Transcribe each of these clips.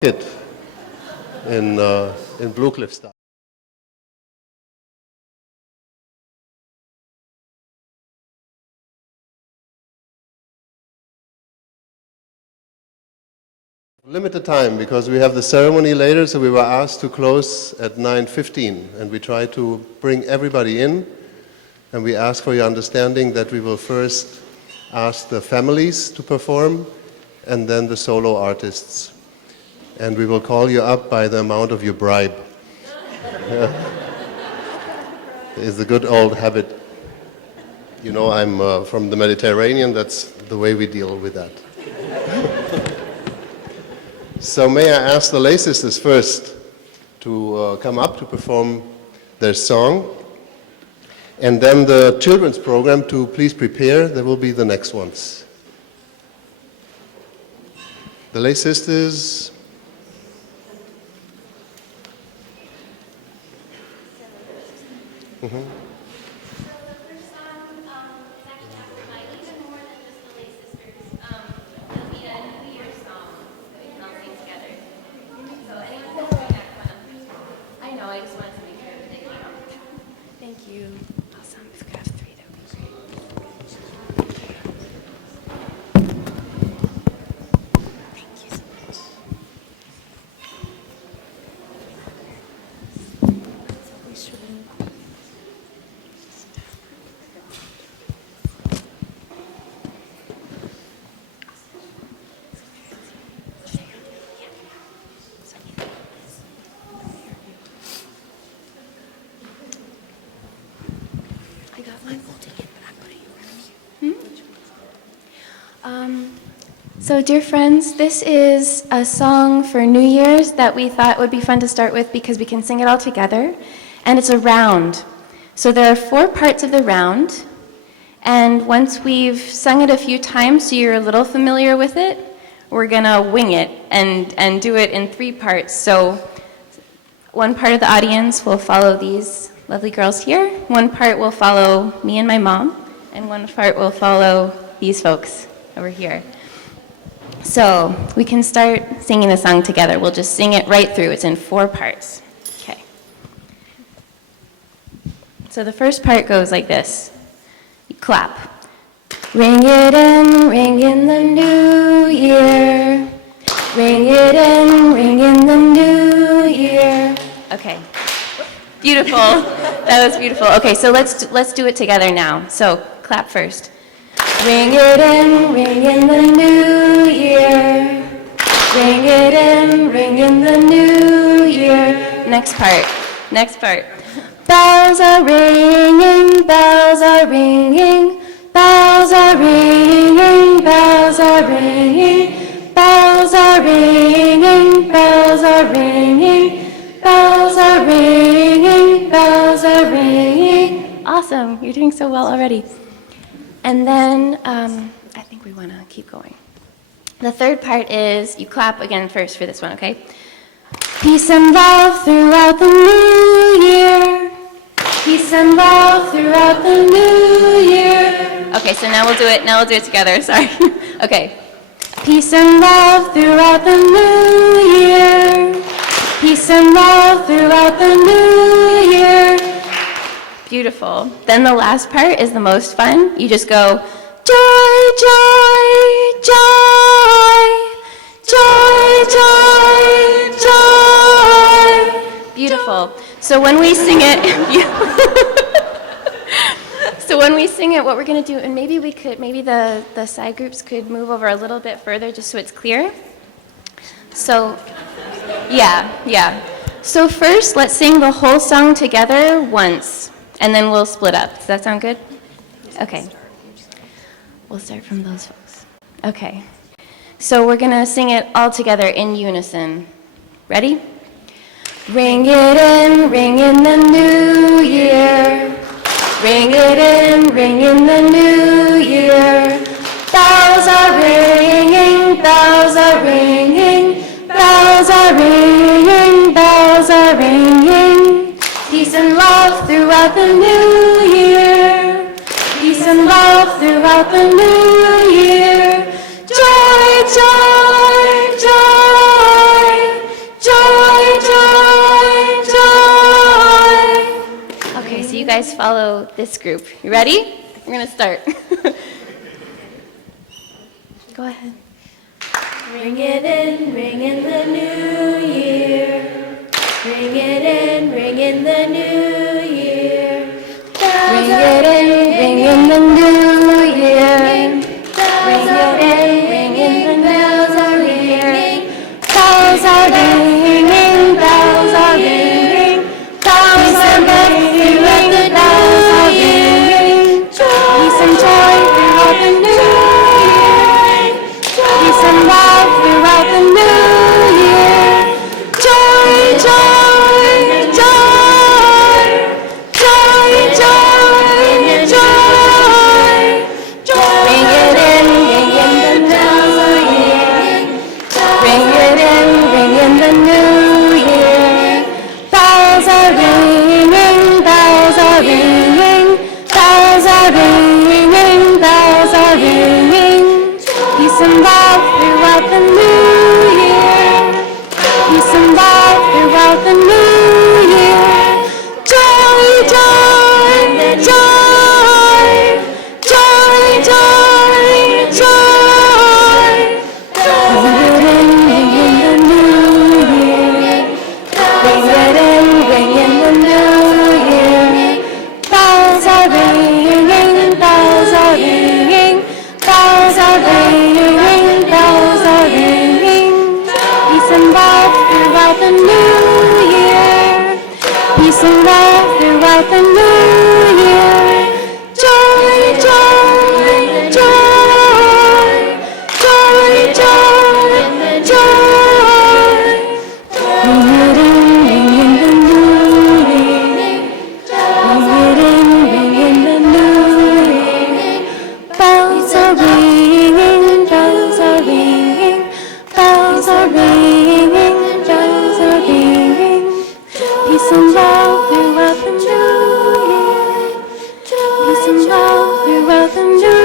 it in Blue Cliff style. Limited time because we have the ceremony later, so we were asked to close at 9:15, and we try to bring everybody in, and we ask for your understanding that we will first ask the families to perform and then the solo artists. And we will call you up by the amount of your bribe. It's a good old habit. You know, I'm from the Mediterranean, that's the way we deal with that. So may I ask the lay sisters first to come up to perform their song, and then the children's program to please prepare. There will be the next ones. The lay sisters. Mm-hmm. So dear friends, this is a song for New Year's that we thought would be fun to start with because we can sing it all together, and it's a round. So there are 4 parts of the round, and once we've sung it a few times so you're a little familiar with it, we're gonna wing it and do it in 3 parts. So one part of the audience will follow these lovely girls here, one part will follow me and my mom, and one part will follow these folks over here. So we can start singing the song together. We'll just sing it right through. It's in 4 parts. Okay. So the first part goes like this. You clap. Ring it in the new year. Ring it in the new year. Okay. Beautiful. That was beautiful. Okay, so let's do it together now. So clap first. Ring it in the new year. Ring it in the new year. Next part. Bells are ringing, bells are ringing, bells are ringing, bells are ringing, bells are ringing, bells are ringing, bells are ringing, bells are ringing. Awesome, you're doing so well already. And then I think we want to keep going. The third part is, you clap again first for this one, okay? Peace and love throughout the new year. Peace and love throughout the new year. Okay, so now we'll do it together, sorry. Okay. Peace and love throughout the new year. Peace and love throughout the new year. Beautiful. Then the last part is the most fun. You just go, joy, joy, joy, joy, joy, joy. Beautiful. So when we sing it, what we're going to do, and maybe the side groups could move over a little bit further just so it's clear. So, yeah. So first, let's sing the whole song together once. And then we'll split up. Does that sound good? Okay. We'll start from those folks. Okay. So we're going to sing it all together in unison. Ready? Ring it in the new year. Ring it in the new year. Bells are ringing, bells are ringing, bells are ringing, bells are ringing. Peace and love throughout the new year. Peace and love throughout the new year. Joy, joy, joy. guys follow this group. You ready? We're going to start. Go ahead. Ring it in the new year. Ring it in the new year. Ring it in the new year. Ring in the bells are ringing. Bells are ringing, bells are ringing. Bells are ringing, bells are ringing. Peace and joy throughout the new year. Peace and love throughout the new year. Joy, joy, joy. Joy, joy, joy. Ring it in the new year. Ring it in the new year. Bells are ringing, bells are ringing. Bells are ringing, bells are ringing. Peace and love throughout the new year. Peace and love throughout the new year. Joy, joy, joy. Joy, joy, joy. Ring in the new year. Ring in the new year. Bells are ringing, bells are ringing. Bells are ringing, bells are ringing. Peace and love throughout the new year. Peace and love throughout the new year. Joy, joy, joy. Joy, joy, joy. Ring in the new year. Ring in the new year. Bells are ringing, bells are ringing. Bells are ringing, bells are ringing. Peace and love throughout the new year. Peace and love throughout the new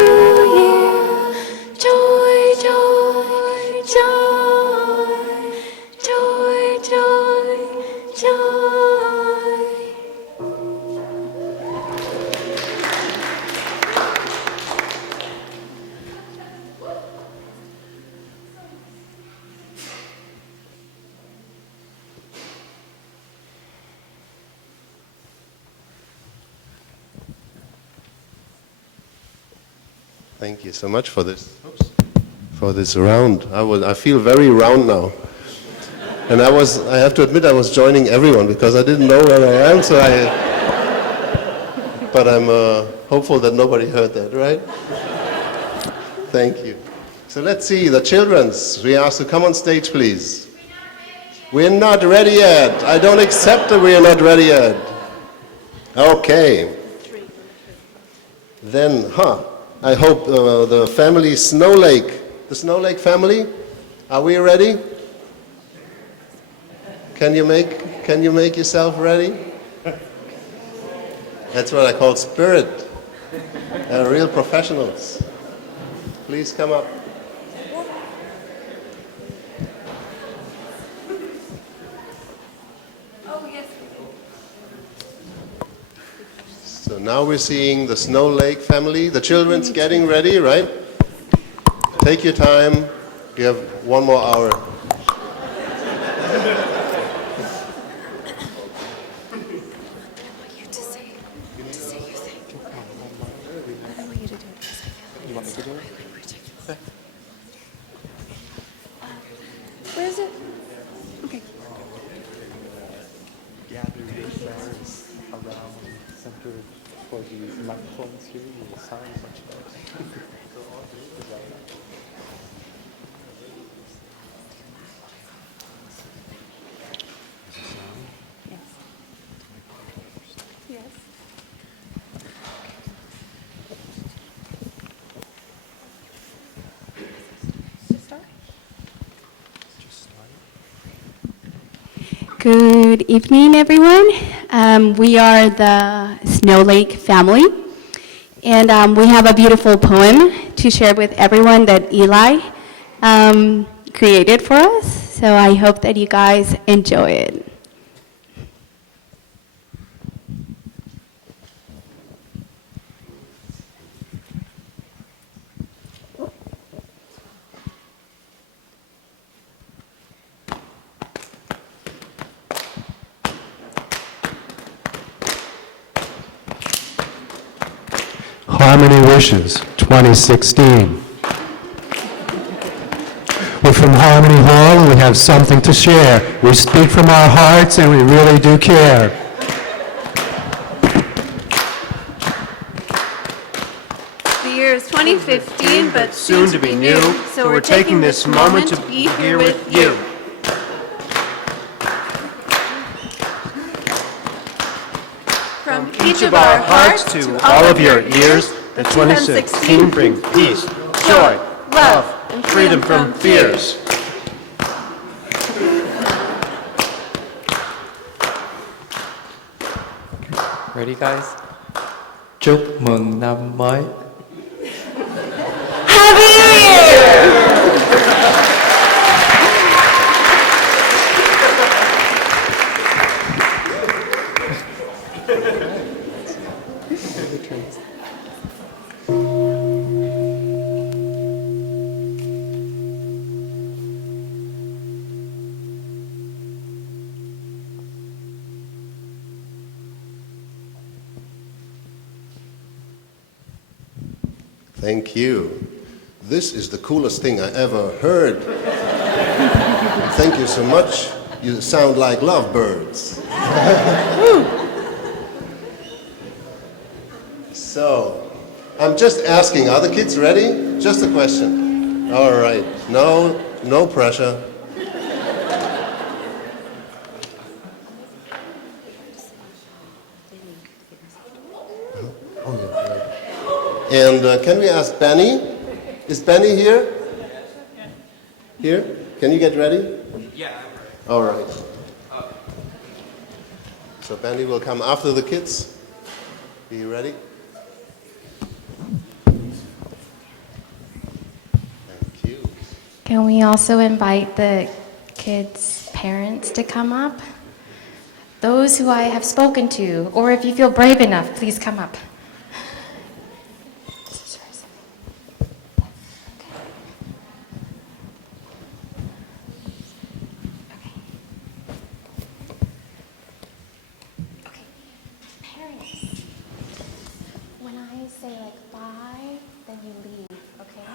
year. Joy, joy, joy. Joy, joy, joy. Thank you so much for this. For this round. I feel very round now. And I have to admit I was joining everyone because I didn't know where I am, but I'm hopeful that nobody heard that, right? Thank you. So let's see, the children's, we ask to come on stage, please. We're not ready yet. I don't accept that we are not ready yet. Okay. Then, I hope the family Snow Lake, the Snow Lake family, are we ready? Can you make yourself ready? That's what I call spirit. Real professionals. Please come up. So now we're seeing the Snow Lake family. The children's getting ready, right? Take your time. You have 1 more hour. Where is it? Okay. Gather yourselves around, centered for the microphones here. You will sound much better. Yes. Just start. Good evening, everyone. We are the Snow Lake family, and we have a beautiful poem to share with everyone that Eli created for us. So I hope that you guys enjoy it. Harmony Wishes 2016. We're from Harmony Hall and we have something to share. We speak from our hearts and we really do care. The year is 2015, but soon to be new, so we're taking this moment to be here with you. From each of our hearts to all of your ears, the 2016 bring peace, joy, love, and freedom from fears. Ready, guys? Chúc mừng năm mới. Happy New Year! Thank you. This is the coolest thing I ever heard. Thank you so much. You sound like lovebirds. So, I'm just asking, are the kids ready? Just a question. All right. No pressure. And can we ask Benny? Is Benny here? Here? Can you get ready? Yeah. All right. So Benny will come after the kids. Are you ready? Thank you. Can we also invite the kids' parents to come up? Those who I have spoken to, or if you feel brave enough, please come up. When I say like bye, then you leave, okay?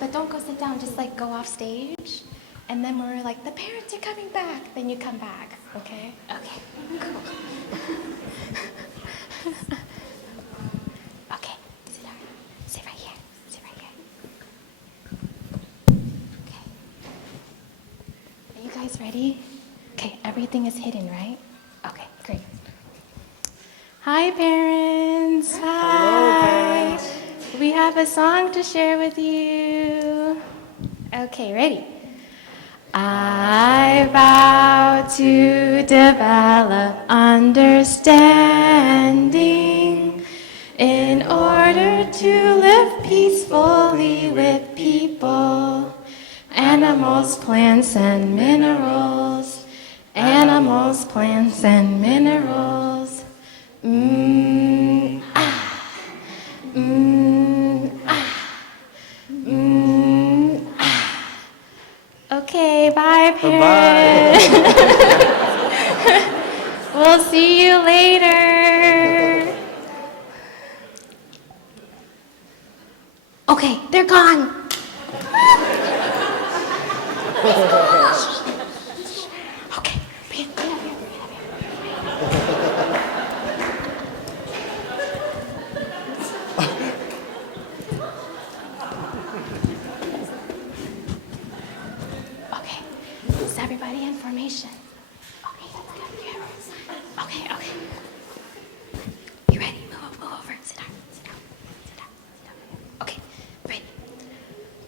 but don't go sit down, just like go off stage. And then when we're like, the parents are coming back, then you come back, okay? Okay, cool. Okay, sit down. Sit right here. Sit right here. Okay. Are you guys ready? Okay, everything is hidden, right? Okay, great. Hi, parents. Hi. Hello, parents. We have a song to share with you. Okay, ready? I vow to develop understanding in order to live peacefully with people, animals, plants, and minerals. Animals, plants, and minerals. Okay, bye, parents. We'll see you later. Okay, they're gone. Okay, get up here. Okay, is everybody in formation? Okay, okay. You ready? Move over. Sit down. Okay, ready?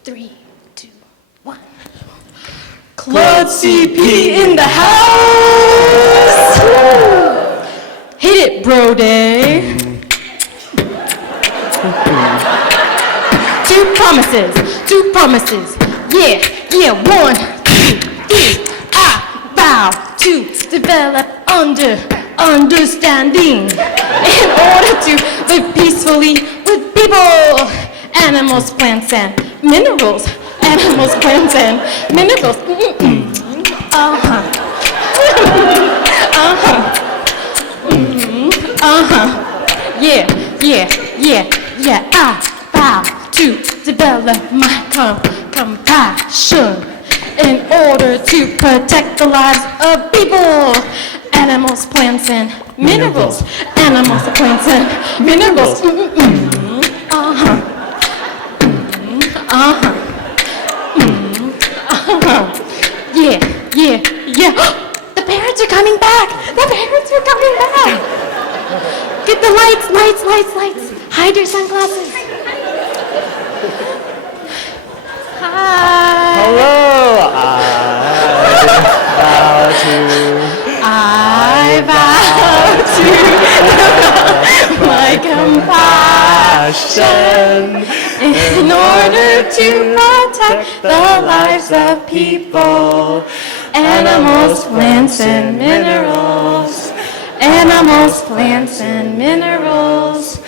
3, 2, 1. Claude CP in the house! Hit it, bro day. Two promises. Yeah, 1, 2, 3. I vow to develop understanding in order to live peacefully with people, animals, plants, and minerals. Animals, plants, and minerals. Uh-huh. yeah, yeah, yeah, yeah. I vow to develop my compassion in order to protect the lives of people, animals, plants, and minerals. Animals, plants, and minerals. Uh-huh. Uh-huh. Yeah, yeah, yeah. The parents are coming back. The parents are coming back. Get the lights. Hide your sunglasses. Hi. Hello, I vow to my compassion in order to protect the lives of people, animals, plants, and minerals. Animals, plants, and minerals.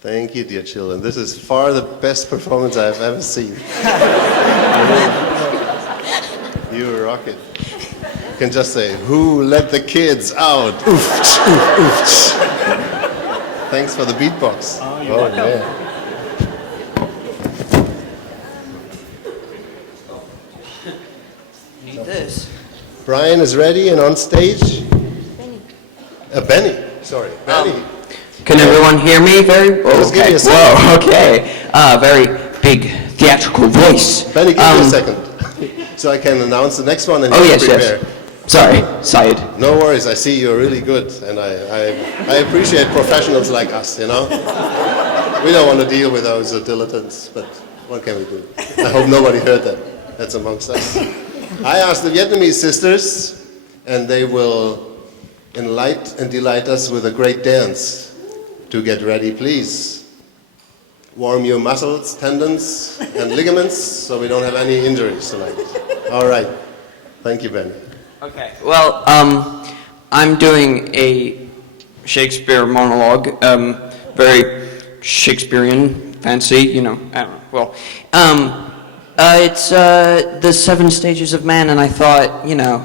Thank you, dear children. This is far the best performance I've ever seen. You rock it. You can just say, "Who let the kids out?" Oof, oof, oof. Thanks for the beatbox. Oh, you're welcome. Yeah. Need this. Brian is ready and on stage. Benny. Sorry, Benny. Can everyone hear me? Very well. Just give Okay. me a second. Whoa. Okay. Very big theatrical voice. Benny, give me a second, so I can announce the next one and Oh you yes, prepare. yes. Sorry, Syed. No worries, I see you're really good, and I appreciate professionals like us, you know? We don't want to deal with those dilettantes, but what can we do? I hope nobody heard that. That's amongst us. I asked the Vietnamese sisters, and they will enlighten and delight us with a great dance. To get ready, please. Warm your muscles, tendons, and ligaments, so we don't have any injuries tonight. All right. Thank you, Ben. Okay. Well, I'm doing a Shakespeare monologue, very Shakespearean, fancy, you know. I don't know. Well, it's the 7 stages of man, and I thought, you know,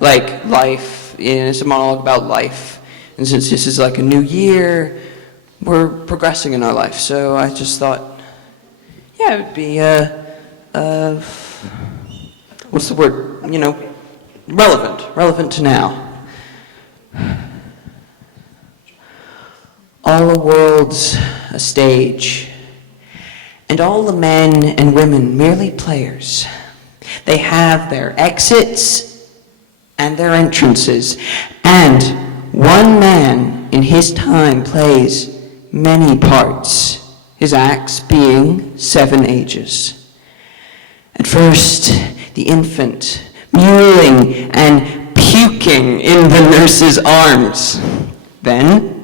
like life. It's a monologue about life, and since this is like a new year, we're progressing in our life. So I just thought, yeah, it would be what's the word? You know, relevant to now. All the world's a stage, and all the men and women merely players. They have their exits and their entrances, and one man in his time plays many parts, his acts being 7 ages. At first, the infant, mewling and puking in the nurse's arms. Then,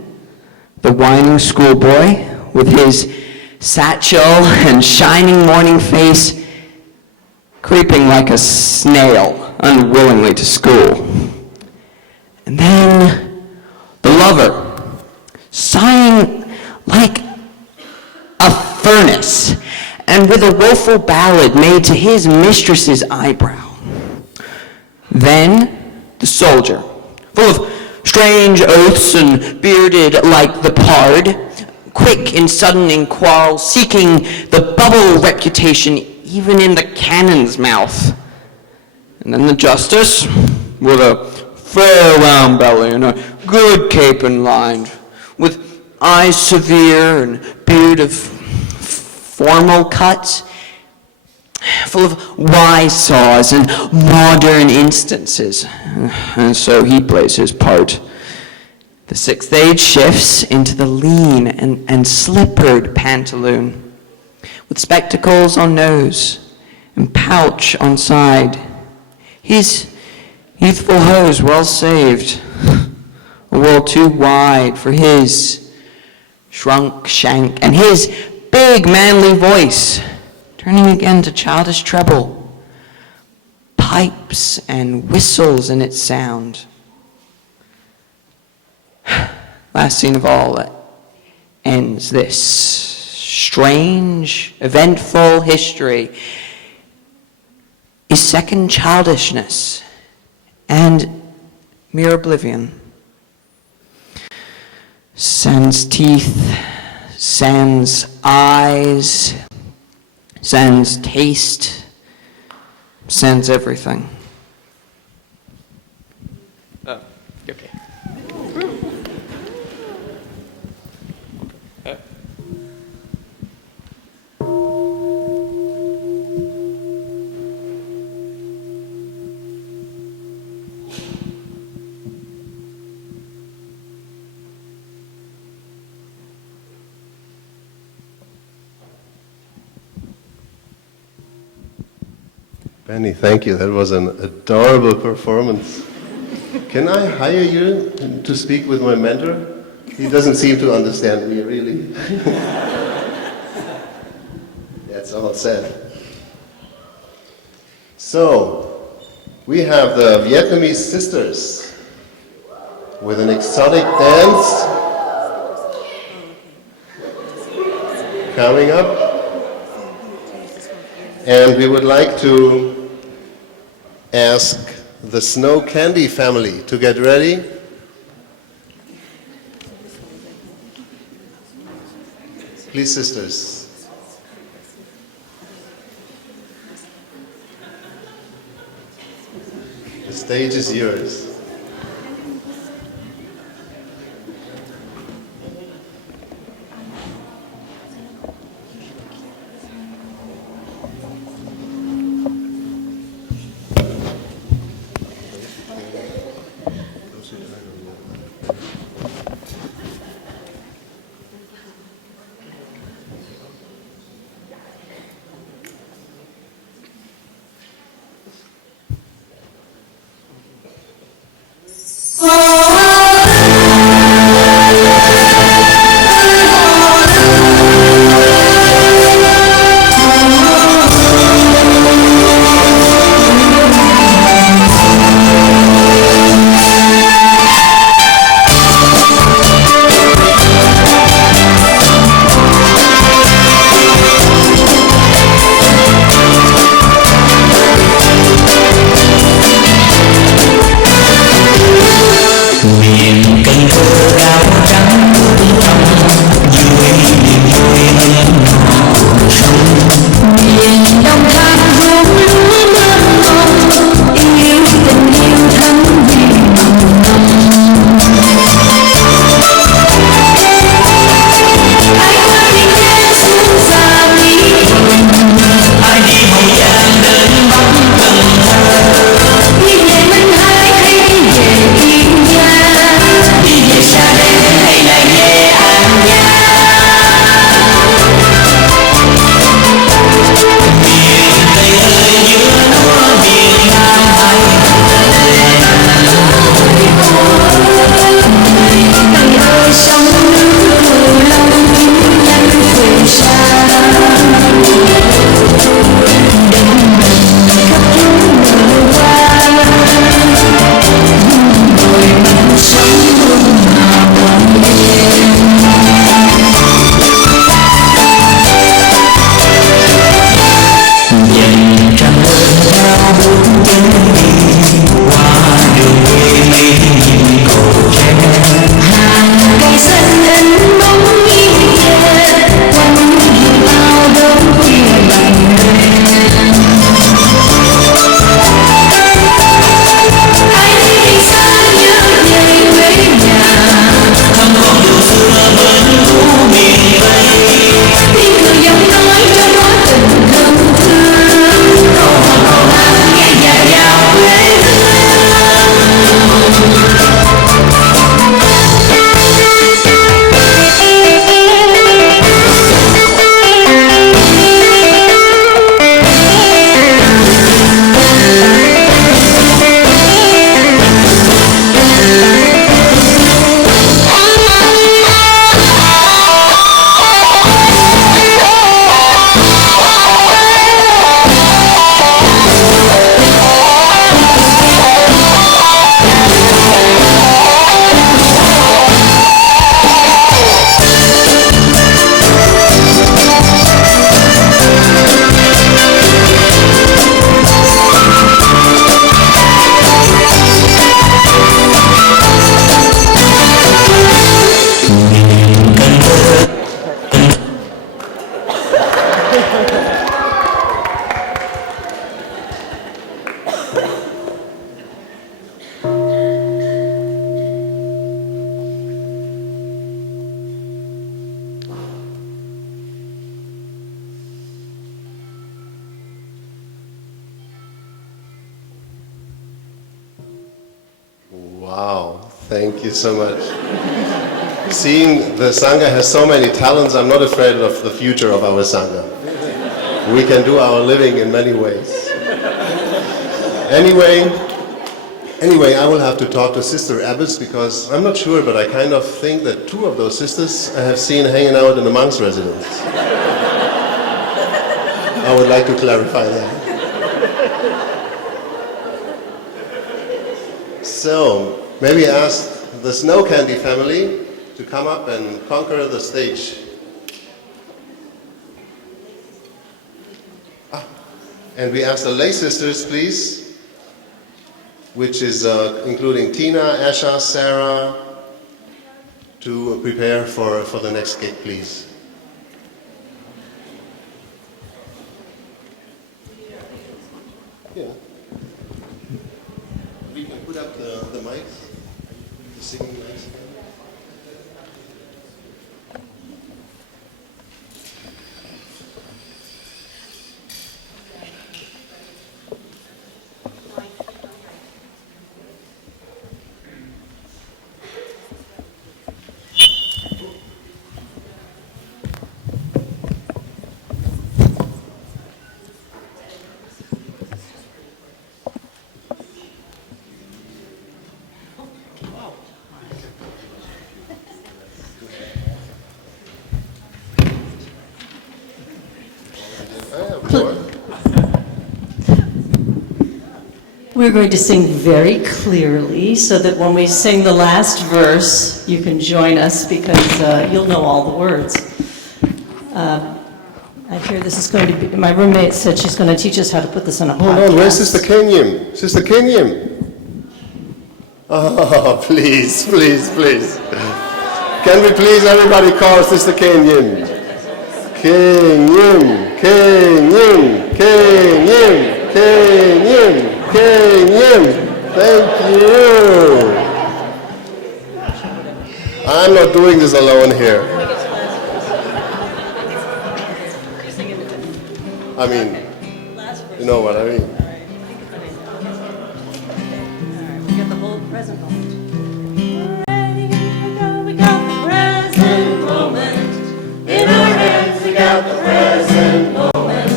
the whining schoolboy, with his satchel and shining morning face, creeping like a snail, unwillingly to school. And then, the lover, sighing like a furnace, and with a woeful ballad made to his mistress's eyebrow. Then the soldier, full of strange oaths and bearded like the pard, quick in sudden in quarrel, seeking the bubble reputation even in the cannon's mouth. And then the justice, with a fair round belly and a good cape and lined, with eyes severe and beard of formal cut, full of wise saws and modern instances. And so he plays his part. The 6th age shifts into the lean and slippered pantaloon, with spectacles on nose and pouch on side. He's Youthful hose well saved, a world too wide for his shrunk shank and his big manly voice, turning again to childish treble, pipes and whistles in its sound. Last scene of all that ends this strange, eventful history is second childishness and mere oblivion. Sans teeth, sans eyes, sans taste, sans everything. Okay. Benny, thank you. That was an adorable performance. Can I hire you to speak with my mentor? He doesn't seem to understand me, really. That's all said. So, we have the Vietnamese sisters with an exotic dance coming up. And we would like to ask the Snow Candy family to get ready. Please, sisters. The stage is yours. Wow, thank you so much. Seeing the Sangha has so many talents, I'm not afraid of the future of our Sangha. We can do our living in many ways. Anyway, I will have to talk to Sister Abbess because I'm not sure, but I kind of think that 2 of those sisters I have seen hanging out in the monks' residence. I would like to clarify that. So, maybe ask the Snow Candy family to come up and conquer the stage. And we ask the lay sisters, please, which is including Tina, Asha, Sarah, to prepare for the next gig, please. Yeah. We can put up the mics, the singing mics. We're going to sing very clearly so that when we sing the last verse, you can join us because you'll know all the words. I hear this is going to be, my roommate said she's going to teach us how to put this on a podcast. Hold on, where's Sister Kenyam? Sister Kenyam? Oh, please, please, please. Can we please everybody call Sister Kenyam? Kenyam, Kenyam, Kenyam, Kenyam. Thank you. I'm not doing this alone here. I mean, you know what I mean. We got the whole present moment. Ready to go, we got the present moment. In our hands, we got the present moment.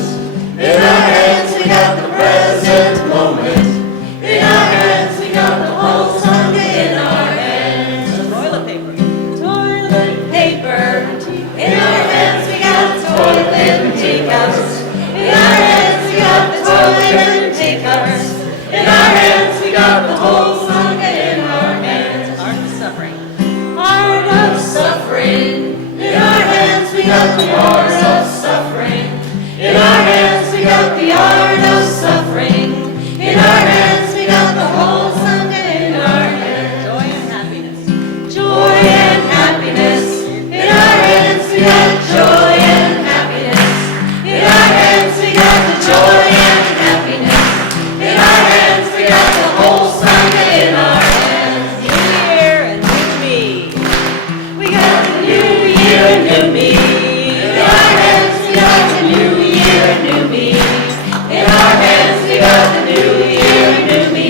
In our hands, we got the present moment. In our hands, we got the whole Sangha in our hands. Toilet paper. Toilet paper. In our hands, we got the toilet and teacups. In our hands, we got the toilet and teacups. In our hands, we got the whole Sangha in our hands. Art of suffering. Art of suffering. In our hands, we got the art of suffering. In our hands, we got the art of suffering. In our hands, we got the whole Sangha in our hands. Joy and happiness. Joy and happiness. In our hands, we got joy and happiness. In our hands, we got the joy and happiness. In our hands, we got the whole Sangha in our hands. New year and new me. We got the new year and new me. In our hands, we got the new year and new me. In our hands, we got the new year and new me.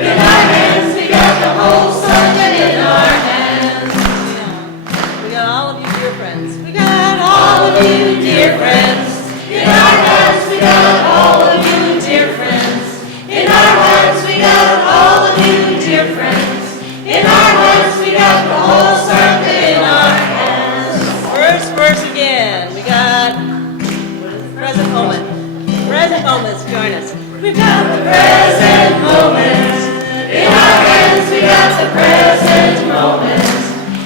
In our hands, we got the whole Sangha in our hands. We got all of you dear friends. We got all of you dear friends. In our hands, we got all of you dear friends. In our hands, we got all of you dear friends. In our hands, we got the whole Sangha in our hands. First verse again. We got present moment. Present moments, join us. We've got the present moments. In our hands, we got the present moments.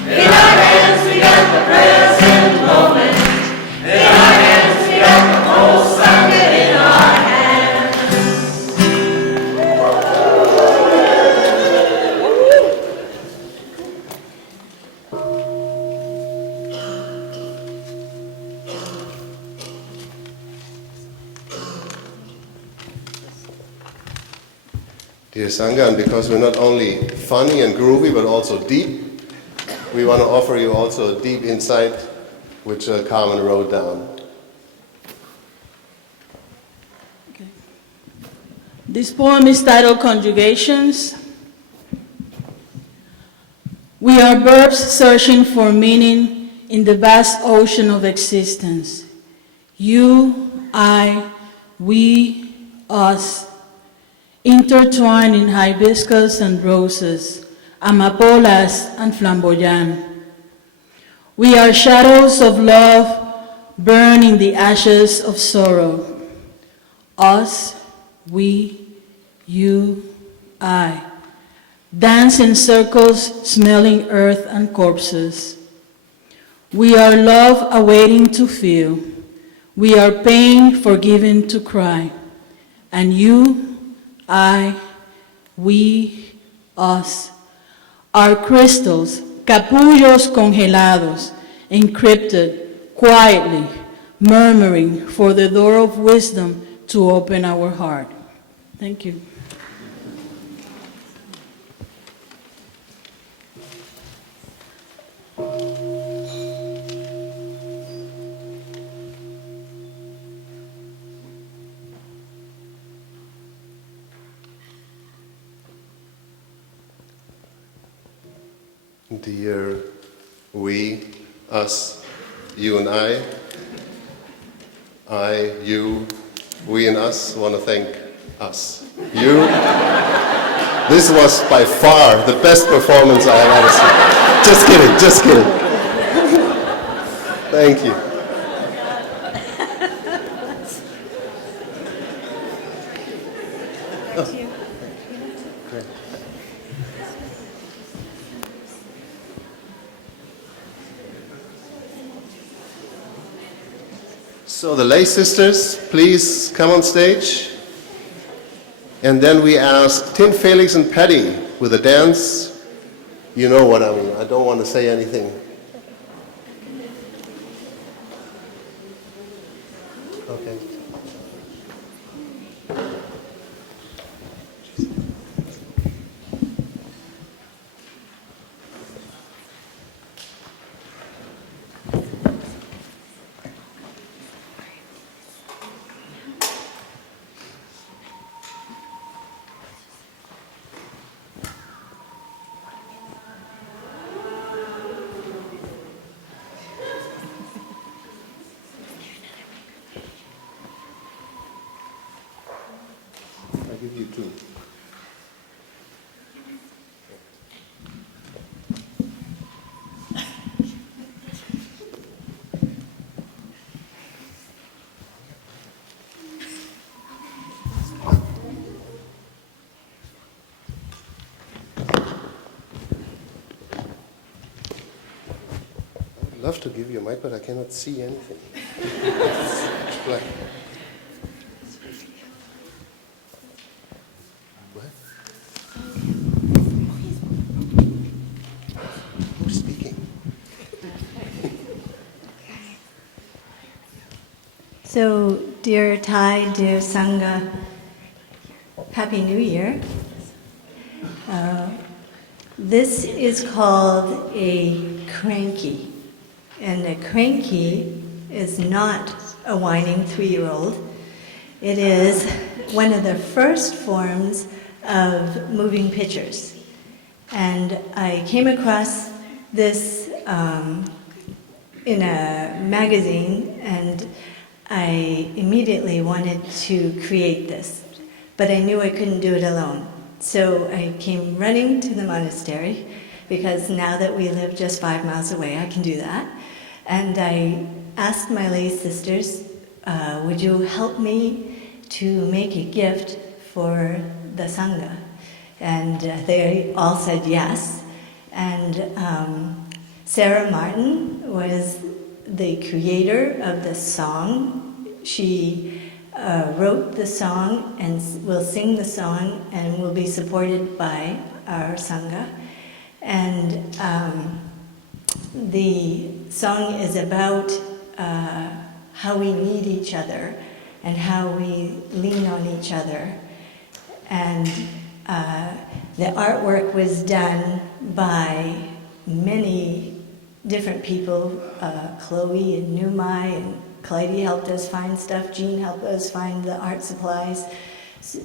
In our hands, we got the present moments. In our hands, we got the whole Sangha in our hands. Dear Sangha, and because we're not only funny and groovy, but also deep, we want to offer you also a deep insight, which Carmen wrote down. Okay. This poem is titled Conjugations. We are birds searching for meaning in the vast ocean of existence. You, I, we, us, intertwined in hibiscus and roses, amapolas and flamboyant. We are shadows of love burned in the ashes of sorrow. Us, we, you, I, dance in circles smelling earth and corpses. We are love awaiting to feel. We are pain forgiven to cry. And you, I, we, us, are crystals, capullos congelados, encrypted, quietly, murmuring for the door of wisdom to open our heart. Thank you. Dear we, us, you and I, you, we and us want to thank us. You, this was by far the best performance I have ever seen. Just kidding, just kidding. Thank you. So the lay sisters, please come on stage. And then we ask Tim, Felix, and Patty with a dance. You know what I mean. I don't want to say anything. Okay. I'll give you two. I'd love to give you a mic, but I cannot see anything. It's black. What? Who's speaking? So, dear Thai, dear Sangha, Happy New Year. This is called a cranky. And a cranky is not a whining 3-year-old. It is one of the first forms of moving pictures. And I came across this in a magazine, and I immediately wanted to create this. But I knew I couldn't do it alone. So I came running to the monastery, because now that we live just 5 miles away, I can do that. And I asked my lay sisters, would you help me to make a gift for the Sangha? And they all said yes. And Sarah Martin was the creator of the song. She wrote the song and will sing the song and will be supported by our Sangha. And the song is about how we need each other and how we lean on each other. And the artwork was done by many different people. Chloe and Numai and Clyde helped us find stuff. Jean helped us find the art supplies.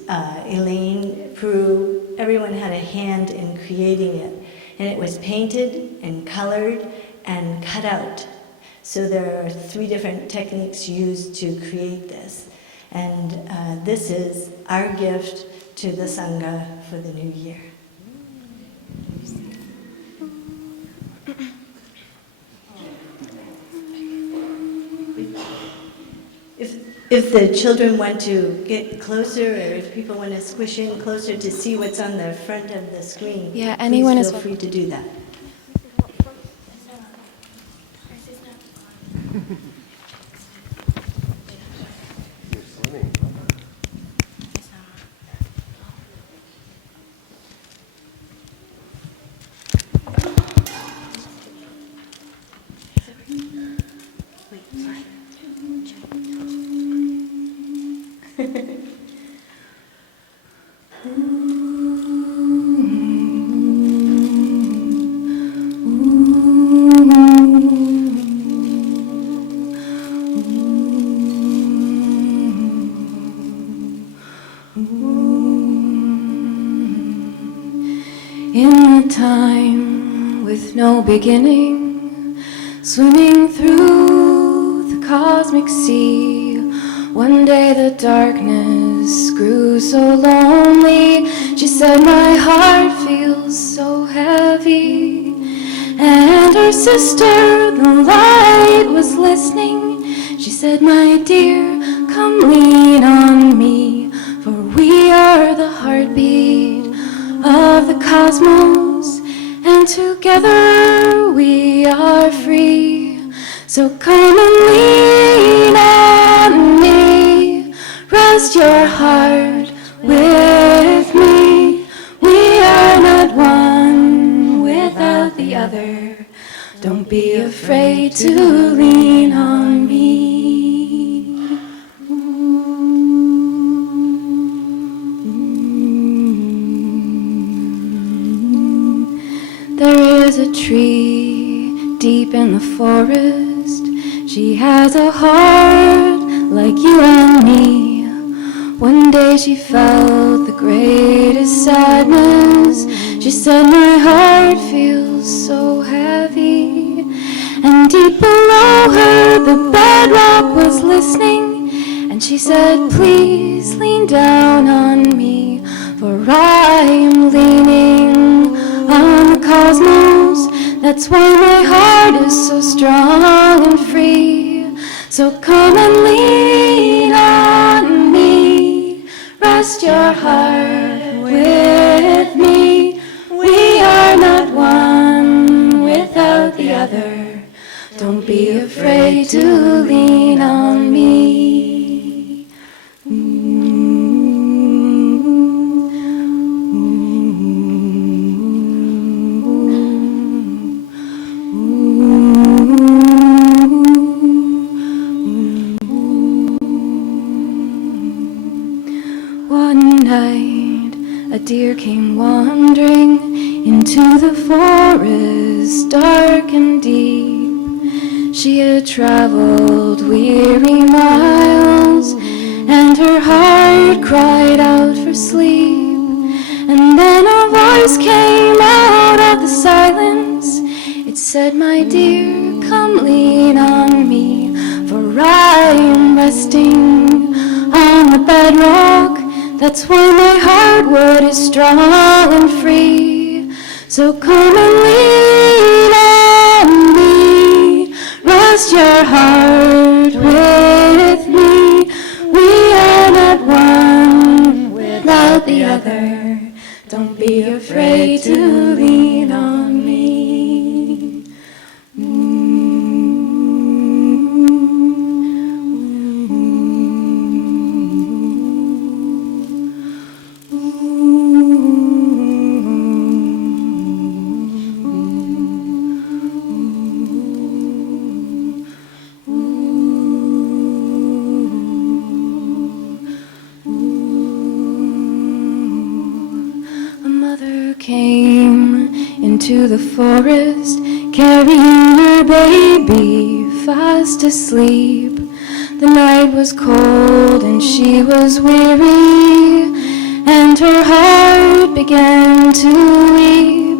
Elaine, Prue, everyone had a hand in creating it. And it was painted and colored and cut out. So there are 3 different techniques used to create this. And this is our gift to the Sangha for the new year. If the children want to get closer, or if people want to squish in closer to see what's on the front of the screen, Yeah, anyone please is feel free to do that. In a time with no beginning, swimming through the cosmic sea, one day the darkness grew so lonely. She said, my heart feels so heavy. And her sister, the light, was listening. She said, my dear, come lean on me, for we are the heartbeat of the cosmos, and together we are free. So come and lean on me, rest your heart with me. We are not one without the other. Don't be afraid to lean on me. There is a tree deep in the forest. She has a heart like you and me. One day she felt the greatest sadness. She said, my heart feels so heavy. And deep below her the bedrock was listening. And she said, please lean down on me, for I am leaning on the cosmos. That's why my heart is so strong and free. So come and lean on me, rest your heart with me. We are not one without the other. Don't be afraid to lean on me. One night, a deer came wandering into the forest, dark and deep. She had traveled weary miles, and her heart cried out for sleep. And then a voice came out of the silence. It said, my dear, come lean on me, for I am resting on the bedrock. That's why my heartwood is strong and free. So come and lean on me, rest your heart with me. We are not one without the other. Don't be afraid to lean on me. came into the forest, carrying her baby fast asleep. The night was cold and she was weary, and her heart began to weep.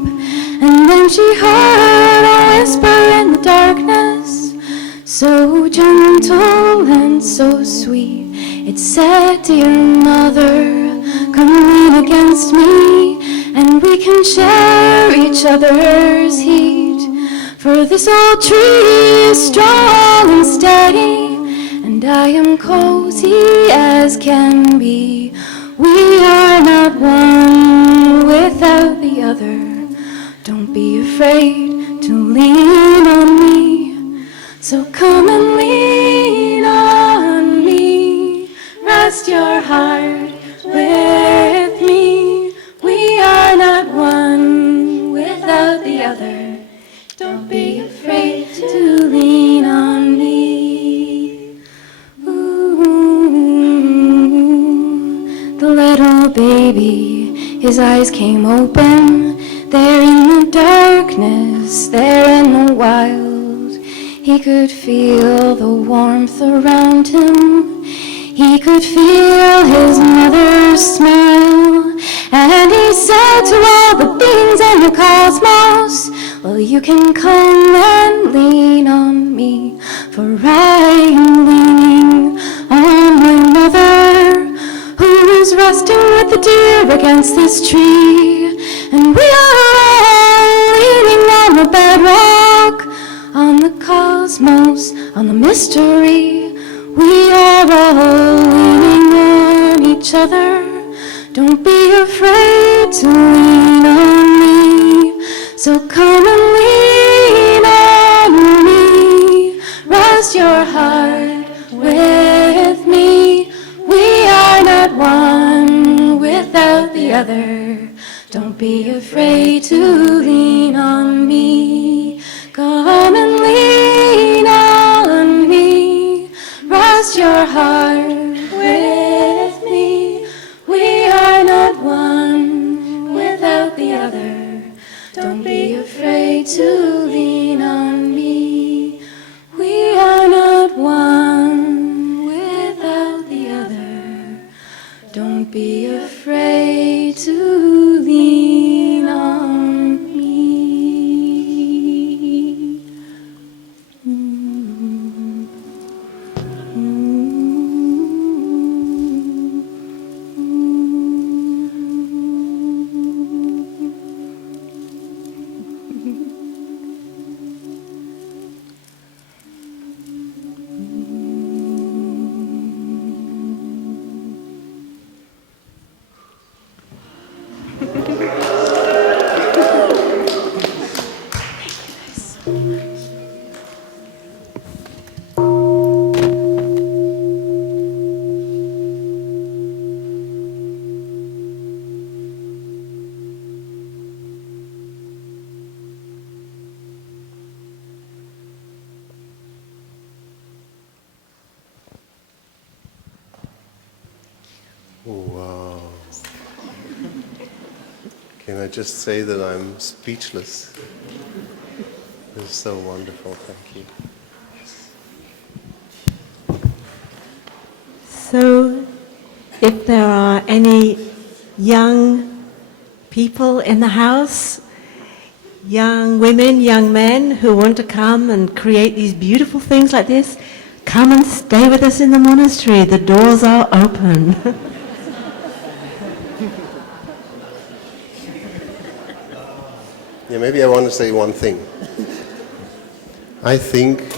And then she heard a whisper in the darkness, so gentle and so sweet. It said, "Dear mother, come lean against me, and we can share each other's heat. For this old tree is strong and steady, and I am cozy as can be. We are not one without the other. Don't be afraid to lean on me. So come and lean on me. Rest your heart with me. We are not one without the other. Don't be afraid to lean on me." Ooh, the little baby, his eyes came open. There in the darkness, there in the wild, he could feel the warmth around him. He could feel his mother's smile. And he said to all the beings in the cosmos, "Well, you can come and lean on me, for I am leaning on my mother, who is resting with the deer against this tree. And we are all leaning on the bedrock, on the cosmos, on the mystery. We are all leaning on each other. Don't be afraid to lean on me. So come and lean on me. Rest your heart with me. We are not one without the other. Don't be afraid to lean on me. Come and lean on me. Rest your heart with me. We are not one without the other. Don't be afraid to lean on me. We are not one without the other. Don't be afraid to lean on me. Wow. Can I just say that I'm speechless? This is so wonderful, thank you. So, if there are any young people in the house, young women, young men who want to come and create these beautiful things like this, come and stay with us in the monastery. The doors are open. Yeah, maybe I want to say one thing. I think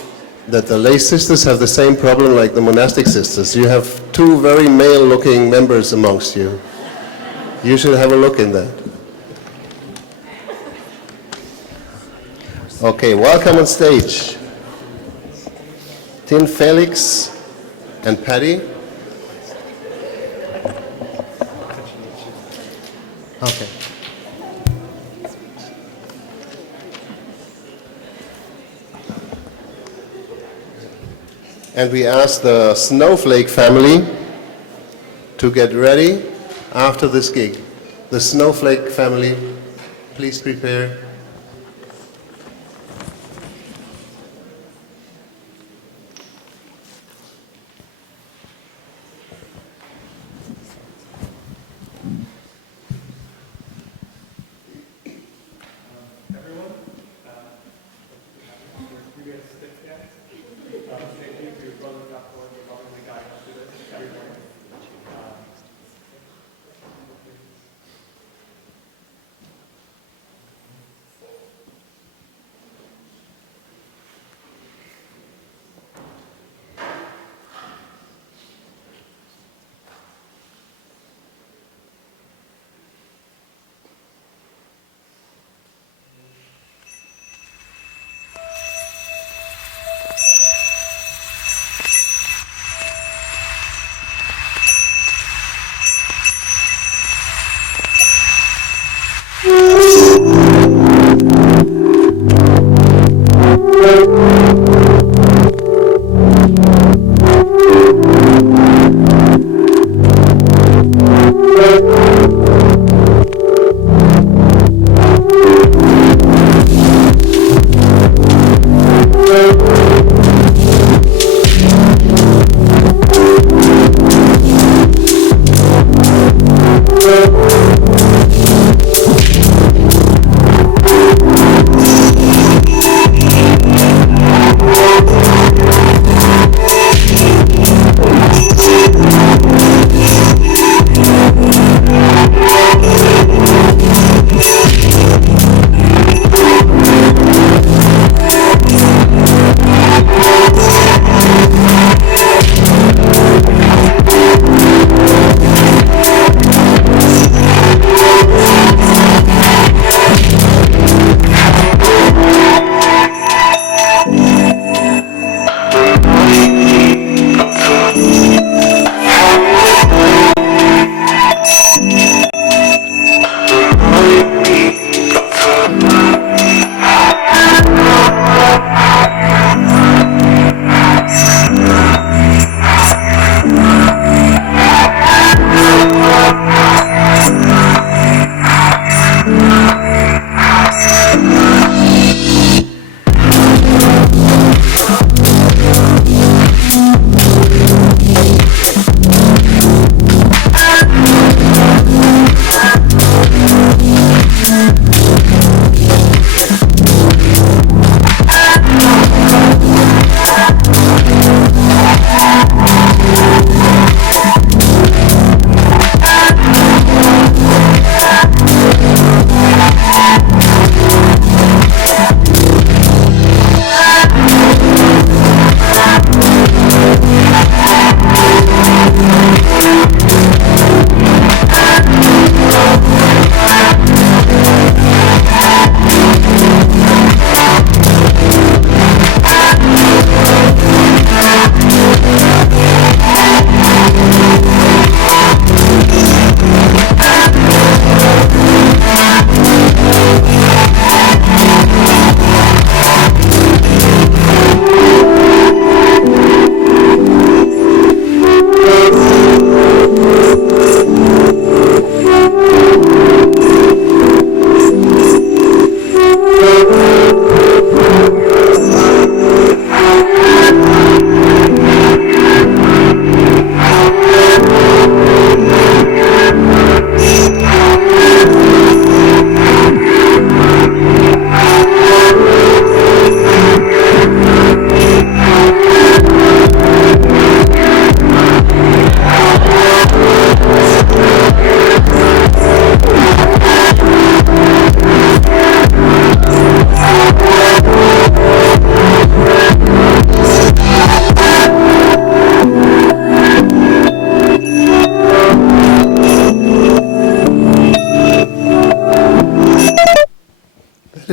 that the lay sisters have the same problem like the monastic sisters. You have two very male-looking members amongst you. You should have a look in that. Okay, welcome on stage. Tin Felix and Patty. Okay. And we ask the Snowflake family to get ready after this gig. The Snowflake family, Please prepare.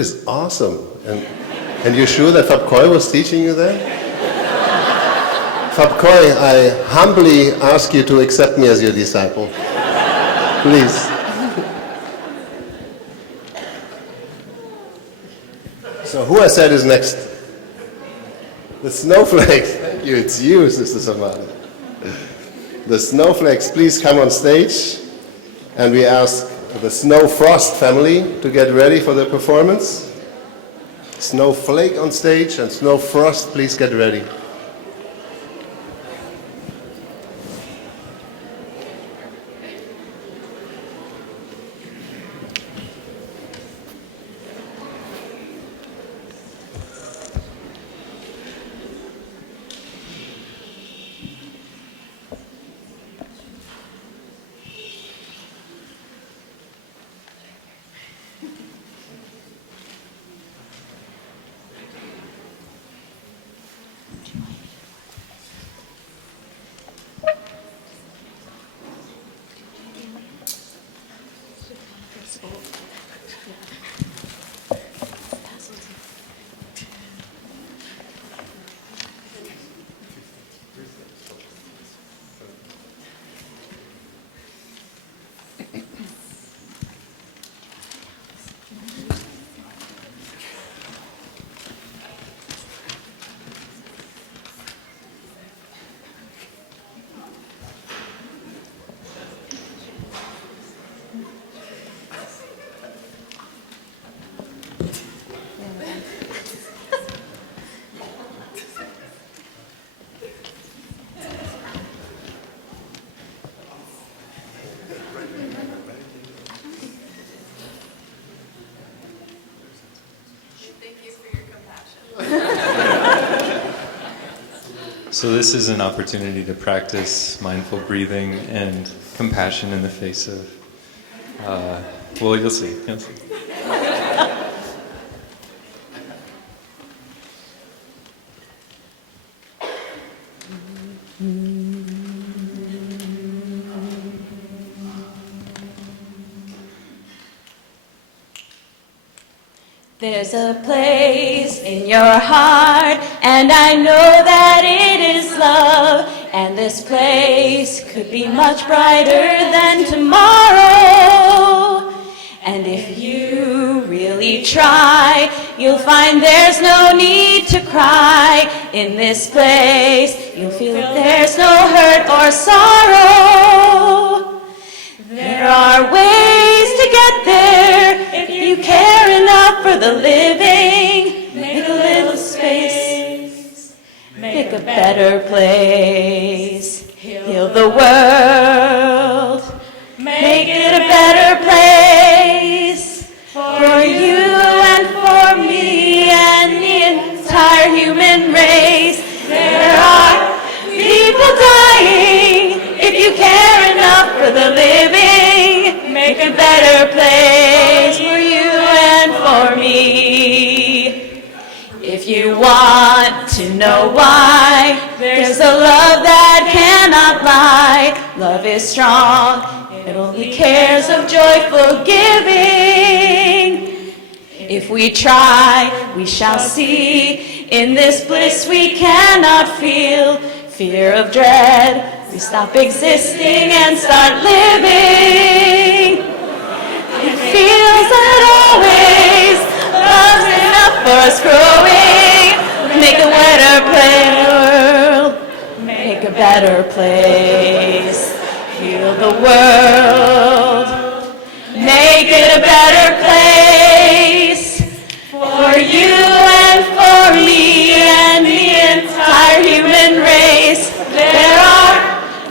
is awesome. And you're sure that Fabkoy was teaching you that? Fabkoy, I humbly ask you to accept me as your disciple. Please. So who I said is next? The snowflakes. Thank you. It's you, Sister Samantha. The snowflakes, please come on stage. And we ask the Snow Frost family to get ready for the performance. Snowflake on stage and Snow Frost, please get ready. So this is an opportunity to practice mindful breathing and compassion in the face of, well, you'll see, you'll see. There's a place in your heart, and I know that it is love, and this place could be much brighter than tomorrow. And if you really try, you'll find there's no need to cry. In this place, you'll feel there's no hurt or sorrow. There are ways to get there if you care enough for the living. Make a little space, make a better place. Heal the world, make it a better place for you and for me and the entire human race. There are people dying. If you care enough for the living, make a better place for you and for me. If you want to know why, there's a love that cannot lie. Love is strong, it only cares of joyful giving. If we try, we shall see. In this bliss we cannot feel fear of dread. We stop existing and start living. It feels that always love's enough for us growing. Make a better world, make a better place. Heal the world, make it a better place for you and for me and the entire human race. There are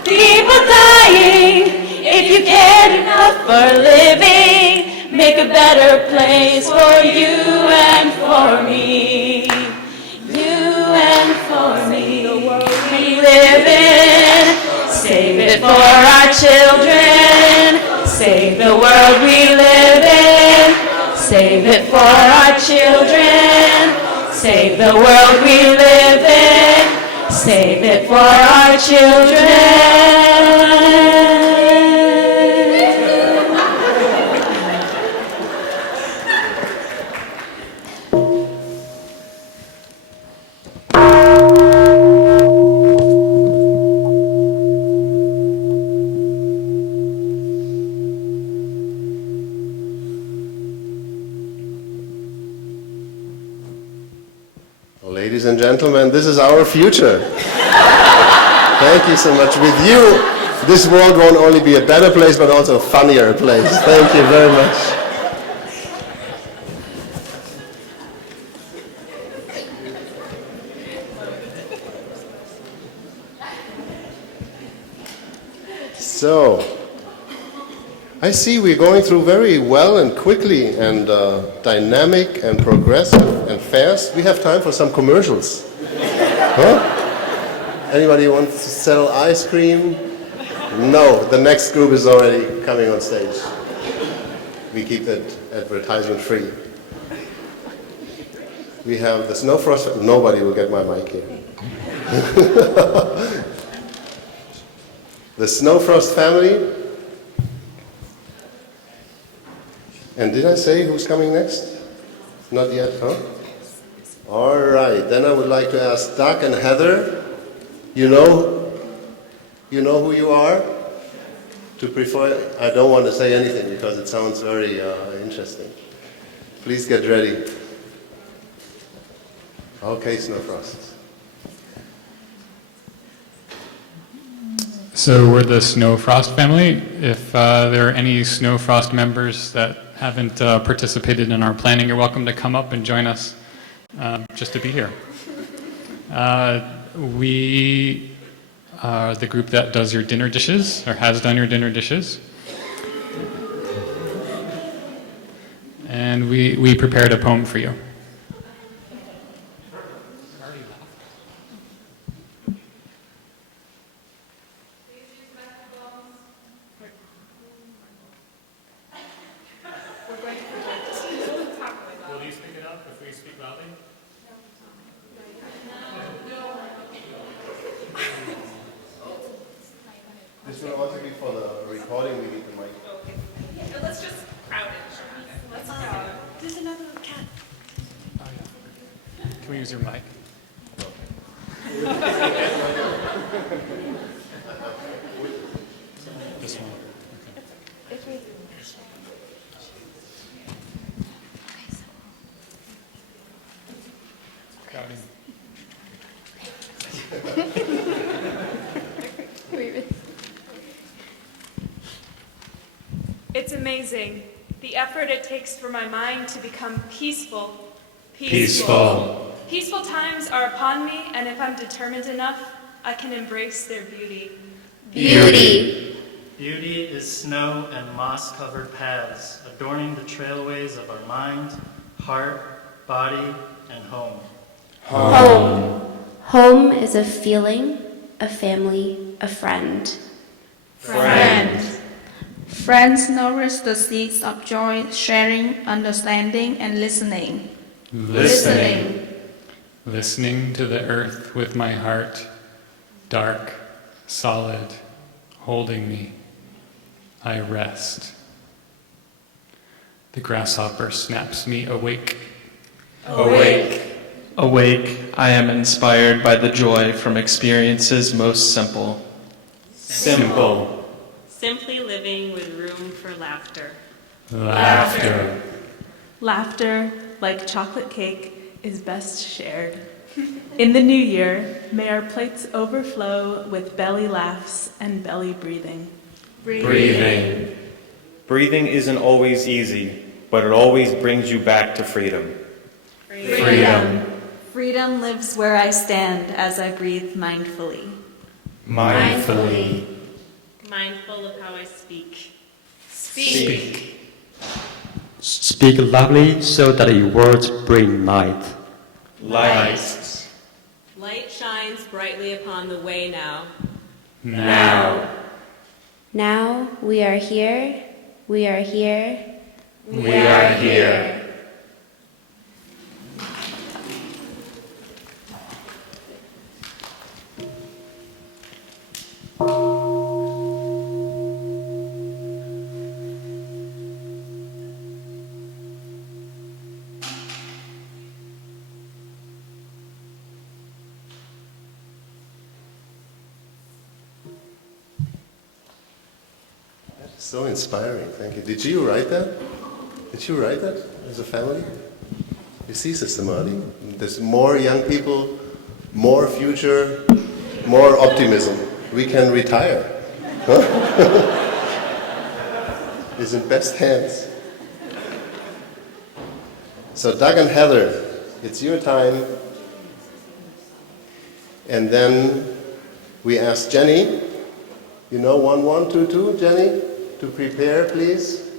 people dying. If you cared enough for living, make a better place for you and for me. You and for me. The world we live in, save it for our children. Save the world we live in, save it for our children. Save the world we live in, save it for our children. Ladies and gentlemen, this is our future. Thank you so much. With you, this world won't only be a better place, but also a funnier place. Thank you very much. So, I see we're going through very well and quickly and dynamic and progressive and fast. We have time for some commercials. Huh? Anybody wants to sell ice cream? No, the next group is already coming on stage. We keep that advertisement free. We have the Snow Frost. Nobody will get my mic here. The Snow Frost family. And did I say who's coming next? Not yet, huh? All right, then I would like to ask Doug and Heather. You know who you are? To prefer, I don't want to say anything because it sounds very interesting. Please get ready. Okay, Snow Frost. So we're the Snow Frost family. If there are any Snow Frost members that haven't participated in our planning, you're welcome to come up and join us just to be here. We are the group that does your dinner dishes, or has done your dinner dishes. And we prepared a poem for you. This will also be for the recording. We need the mic. Okay. Yeah, let's just crowd it. Let's crowd it. There's another cat. Oh, yeah. Can we use your mic? This one. Okay. Crowding. It's amazing, the effort it takes for my mind to become peaceful. Peaceful. Peaceful times are upon me, and if I'm determined enough, I can embrace their beauty. Beauty. Beauty is snow and moss-covered paths, adorning the trailways of our mind, heart, body, and home. Home. Home is a feeling, a family, a friend. Friend. Friends nourish the seeds of joy, sharing, understanding, and listening. Listening. Listening to the earth with my heart, dark, solid, holding me. I rest. The grasshopper snaps me awake. Awake. Awake, I am inspired by the joy from experiences most simple. Simple. Simply living with room for laughter. Laughter. Laughter, like chocolate cake, is best shared. In the new year, may our plates overflow with belly laughs and belly breathing. Breathing. Breathing isn't always easy, but it always brings you back to freedom. Freedom. Freedom lives where I stand as I breathe mindfully. Mindfully. Mindful of how I speak. Speak. Speak loudly so that your words bring light. Light. Light shines brightly upon the way now. Now. Now we are here, we are here. We are here. So inspiring, thank you. Did you write that? Did you write that as a family? You see, Sister Marty, there's more young people, more future, more optimism. We can retire. is in best hands. So Doug and Heather, it's your time. And then we ask Jenny, you know 1, 1, 2, 2, Jenny, to prepare, please.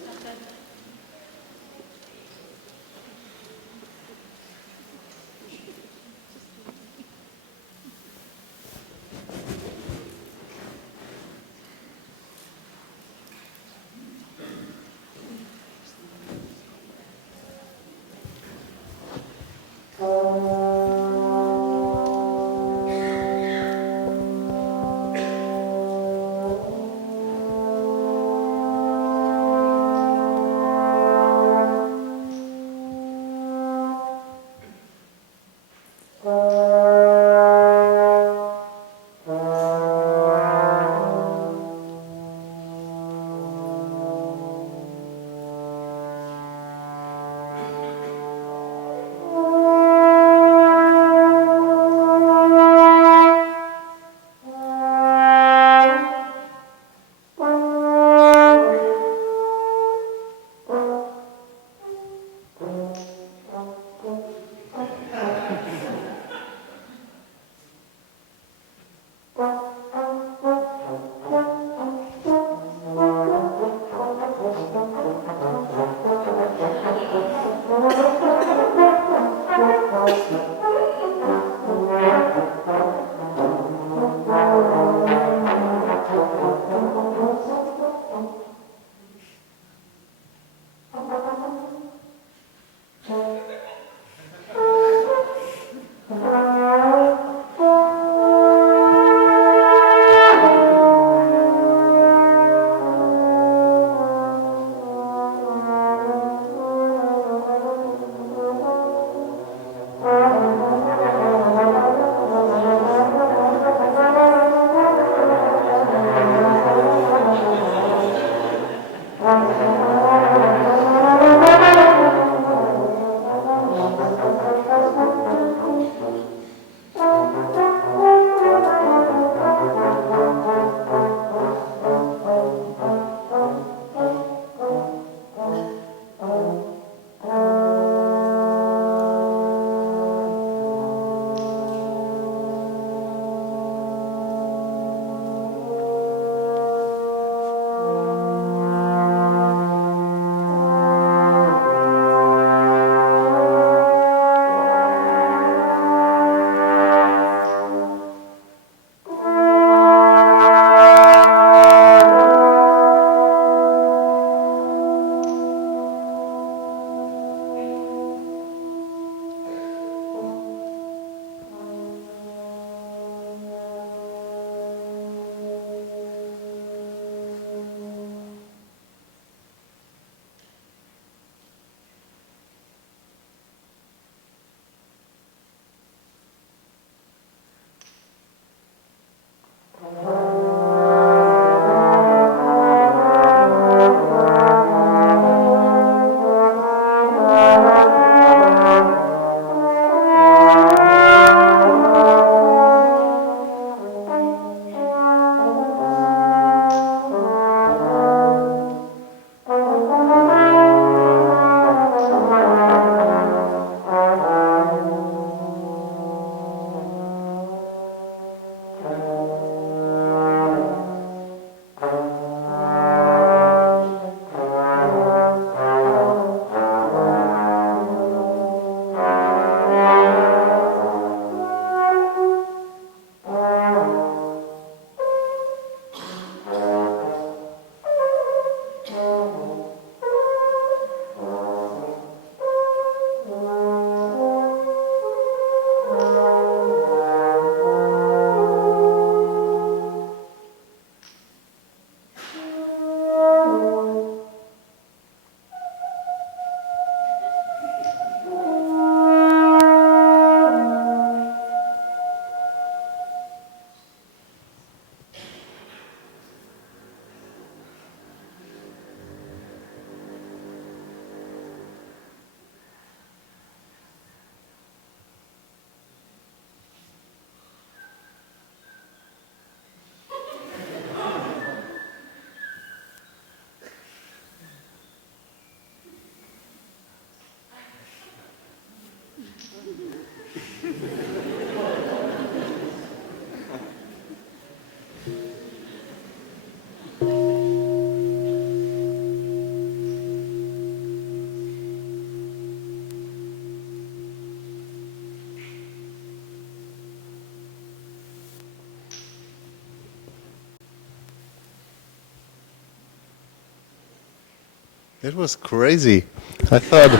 It was crazy. I thought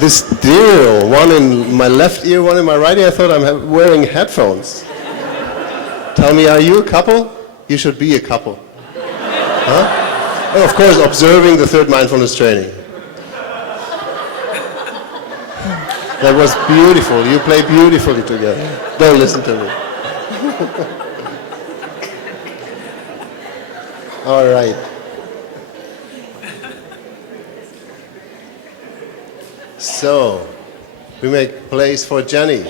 this stereo, one in my left ear, one in my right ear, I thought I'm wearing headphones. Tell me, are you a couple? You should be a couple. Huh? And of course, observing the third mindfulness training. That was beautiful. You play beautifully together. Don't listen to me. All right. So, we make place for Jenny.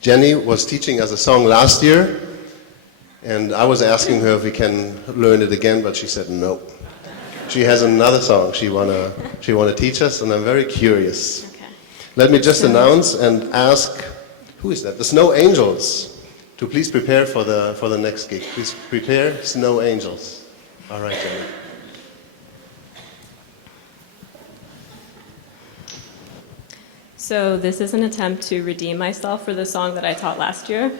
Jenny was teaching us a song last year, and I was asking her if we can learn it again, but she said no. She has another song she wanna teach us, and I'm very curious. Okay. Let me just announce and ask, who is that? The Snow Angels, to please prepare for the next gig. Please prepare, Snow Angels. All right, Jenny. So this is an attempt to redeem myself for the song that I taught last year.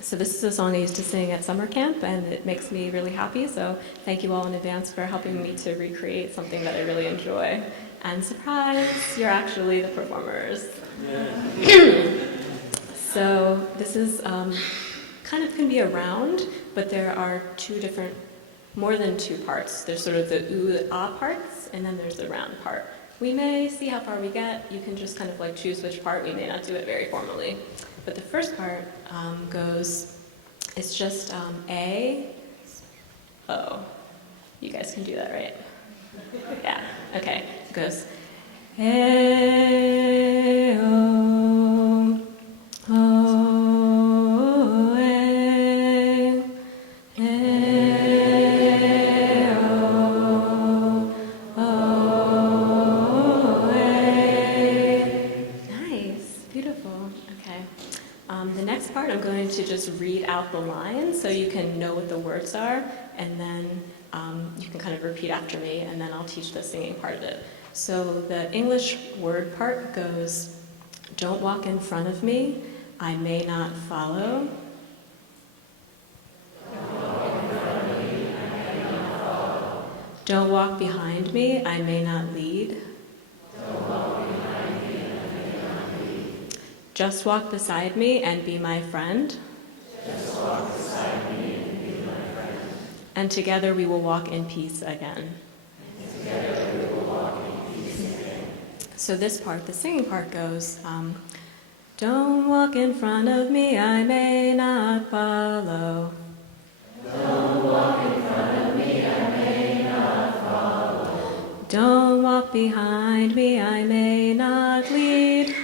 So this is a song I used to sing at summer camp, and it makes me really happy. So thank you all in advance for helping me to recreate something that I really enjoy. And surprise, you're actually the performers. So this is kind of can be a round, but there are more than two parts. There's sort of the ooh, ah parts, and then there's the round part. We may see how far we get. You can just kind of like choose which part. We may not do it very formally. But the first part goes, it's just A, O. You guys can do that, right? Yeah, okay. It goes, A, O, O, A, A, O, O, A. Nice, beautiful. Okay. The next part, I'm going to just read out the lines so you can know what the words are, and then you can kind of repeat after me, and then I'll teach the singing part of it. So the English word part goes, don't walk in front of me, I may not follow. Don't walk behind me, I may not lead. Just walk beside me and be my friend. And together we will walk in peace again. So this part, the singing part goes, don't walk in front of me, I may not follow. Don't walk in front of me, I may not follow. Don't walk behind me, I may not lead.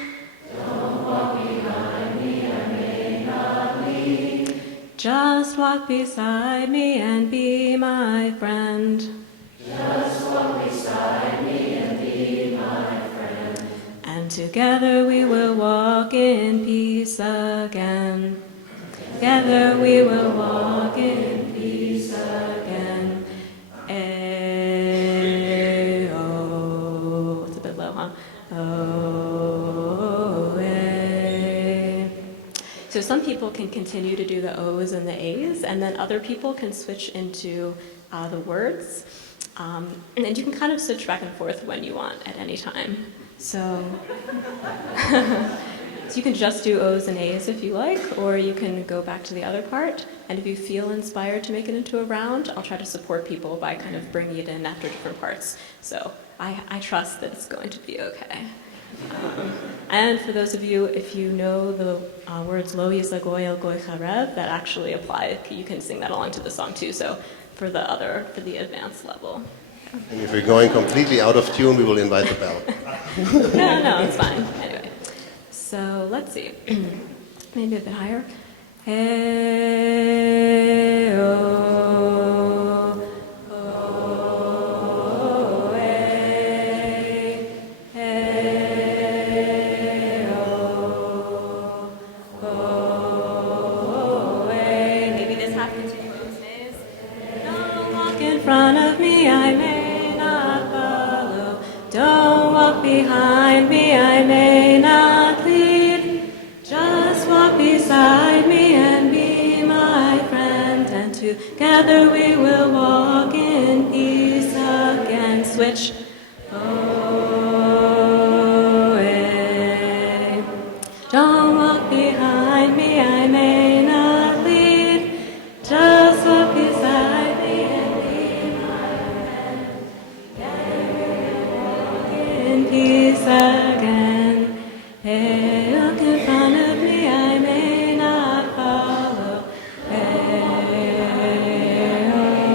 Don't walk behind me, I may not lead. Just walk beside me and be my friend. Just walk beside me and be my friend. And together we will walk in peace again. Together we will walk in peace again. A-oh. It's a bit low, huh? Oh, A. So some people can continue to do the O's and the A's, and then other people can switch into the words. And you can kind of switch back and forth when you want at any time. So, so you can just do O's and A's if you like, or you can go back to the other part. And if you feel inspired to make it into a round, I'll try to support people by kind of bringing it in after different parts. So I trust that it's going to be okay. And for those of you, if you know the words Lo Yizagoy El Goy Charev, that actually apply. You can sing that along to the song too. So for the advanced level. And if we're going completely out of tune, we will invite the bell. No, it's fine. Anyway, so let's see. Maybe a bit higher. Hey, oh, oh, hey, hey, oh, oh, hey. Maybe this happens to you, Jose. behind me, I may not lead. Just walk beside me and be my friend, and together we will walk in peace again. Switch away. Don't walk behind me, I may not lead. Just walk beside me and be my friend. Together we will walk in peace again. Hey, look in front of me, I may not follow. Hey, oh.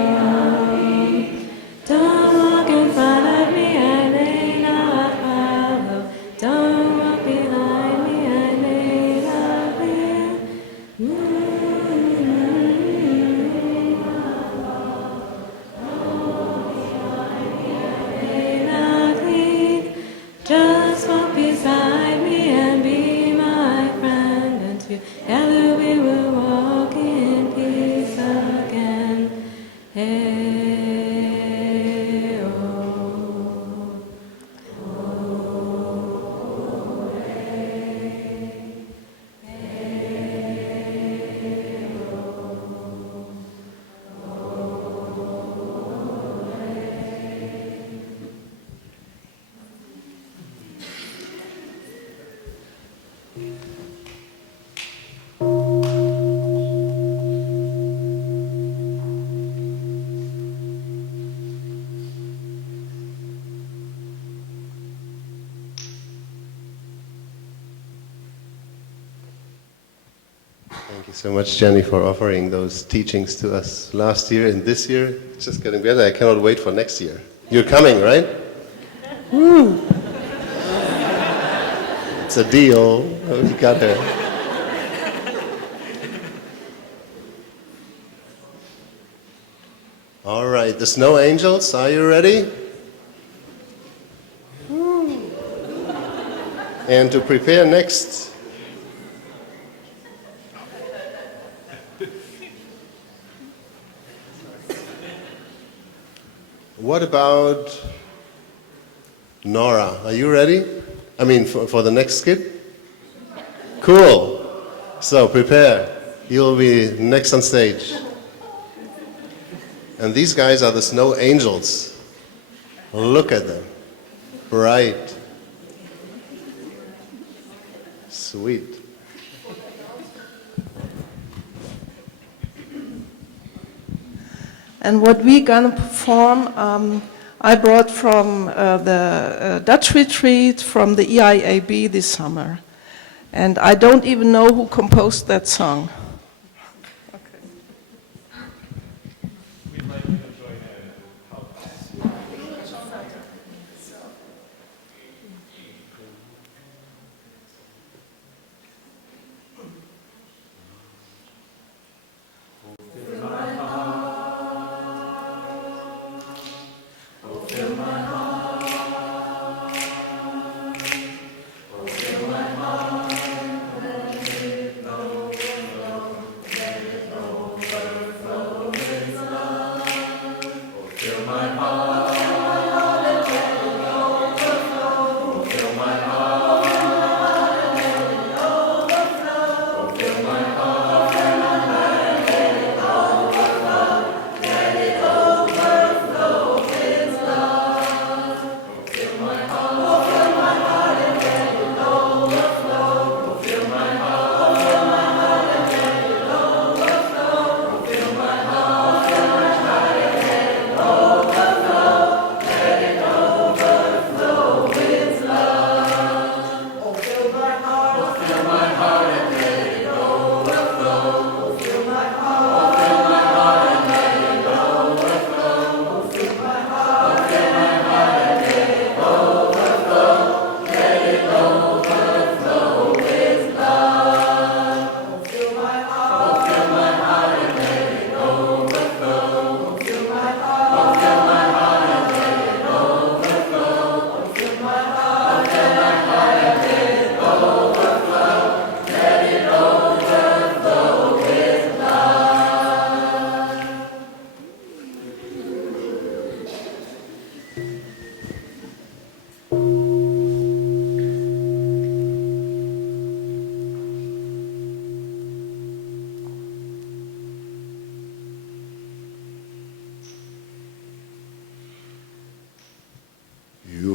Don't walk in front of me, I may not follow. Don't walk behind me, I may not lead. May not lead. Just walk beside me and be my friend, and together we will walk in peace again. Hey, oh. Thank you so much, Jenny, for offering those teachings to us last year and this year. It's just getting better. I cannot wait for next year. You're coming, right? Woo! It's a deal. Oh, you got her. All right, the snow angels, are you ready? Woo. And to prepare next. What about Nora? Are you ready? I mean, for the next skit? Cool. So prepare. You'll be next on stage. And these guys are the snow angels. Look at them. Bright. Sweet. And what we're going to perform, I brought from the Dutch retreat from the EIAB this summer. And I don't even know who composed that song.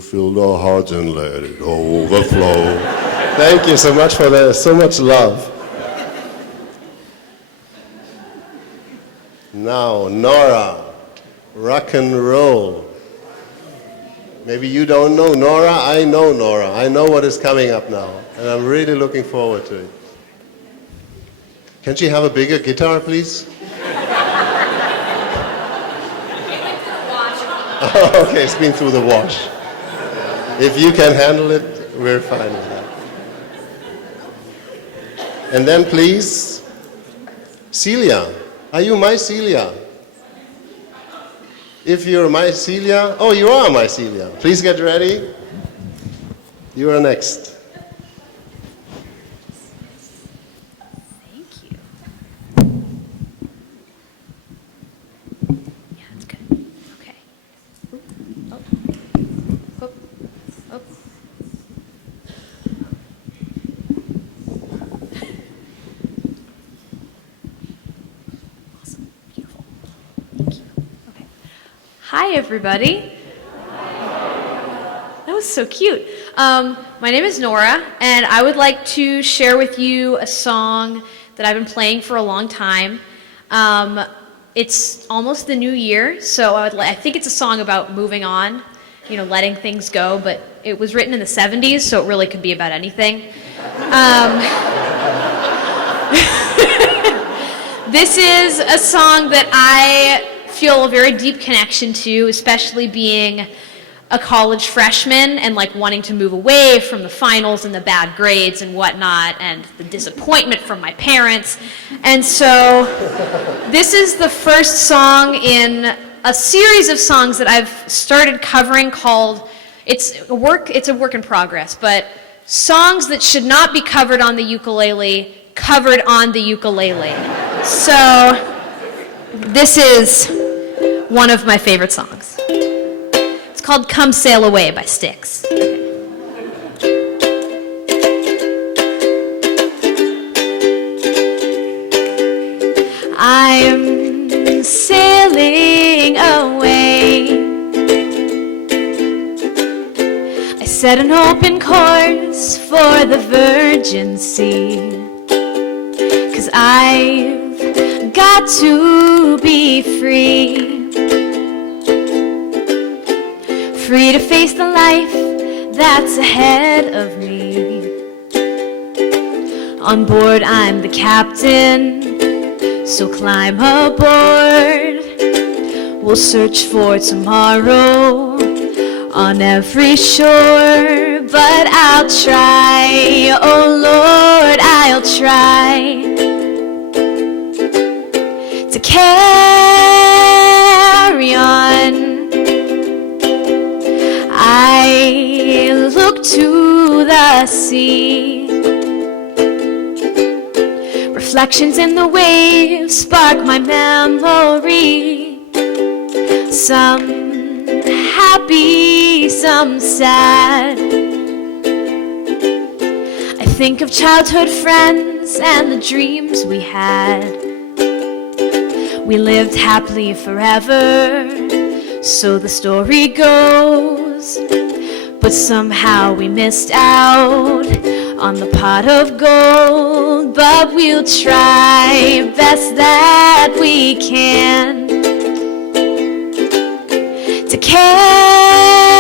filled our hearts and let it overflow. Thank you so much for that. So much love. Now, Nora, rock and roll. Maybe you don't know Nora. I know Nora. I know what is coming up now, and I'm really looking forward to it. Can she have a bigger guitar, please? Okay, it's been through the wash. If you can handle it, we're fine with that. And then please, Celia. Are you my Celia? If you're my Celia, oh, you are my Celia. Please get ready. You are next. Hi, everybody. That was so cute. My name is Nora, and I would like to share with you a song that I've been playing for a long time. It's almost the new year, so I think it's a song about moving on, letting things go, but it was written in the 70s, so it really could be about anything. This is a song that I feel a very deep connection to, especially being a college freshman and wanting to move away from the finals and the bad grades and whatnot and the disappointment from my parents. And so this is the first song in a series of songs that I've started covering called, it's a work in progress, but songs that should not be covered on the ukulele, covered on the ukulele. So this is one of my favorite songs. It's called Come Sail Away by Styx. I'm sailing away. I set an open course for the virgin sea, 'cause I've got to be free. Free to face the life that's ahead of me. On board, I'm the captain, so climb aboard. We'll search for tomorrow on every shore, but I'll try, oh Lord, I'll try to carry on. I look to the sea. Reflections in the waves spark my memory. Some happy, some sad. I think of childhood friends and the dreams we had. We lived happily forever, so the story goes. But somehow we missed out on the pot of gold. But we'll try best that we can to carry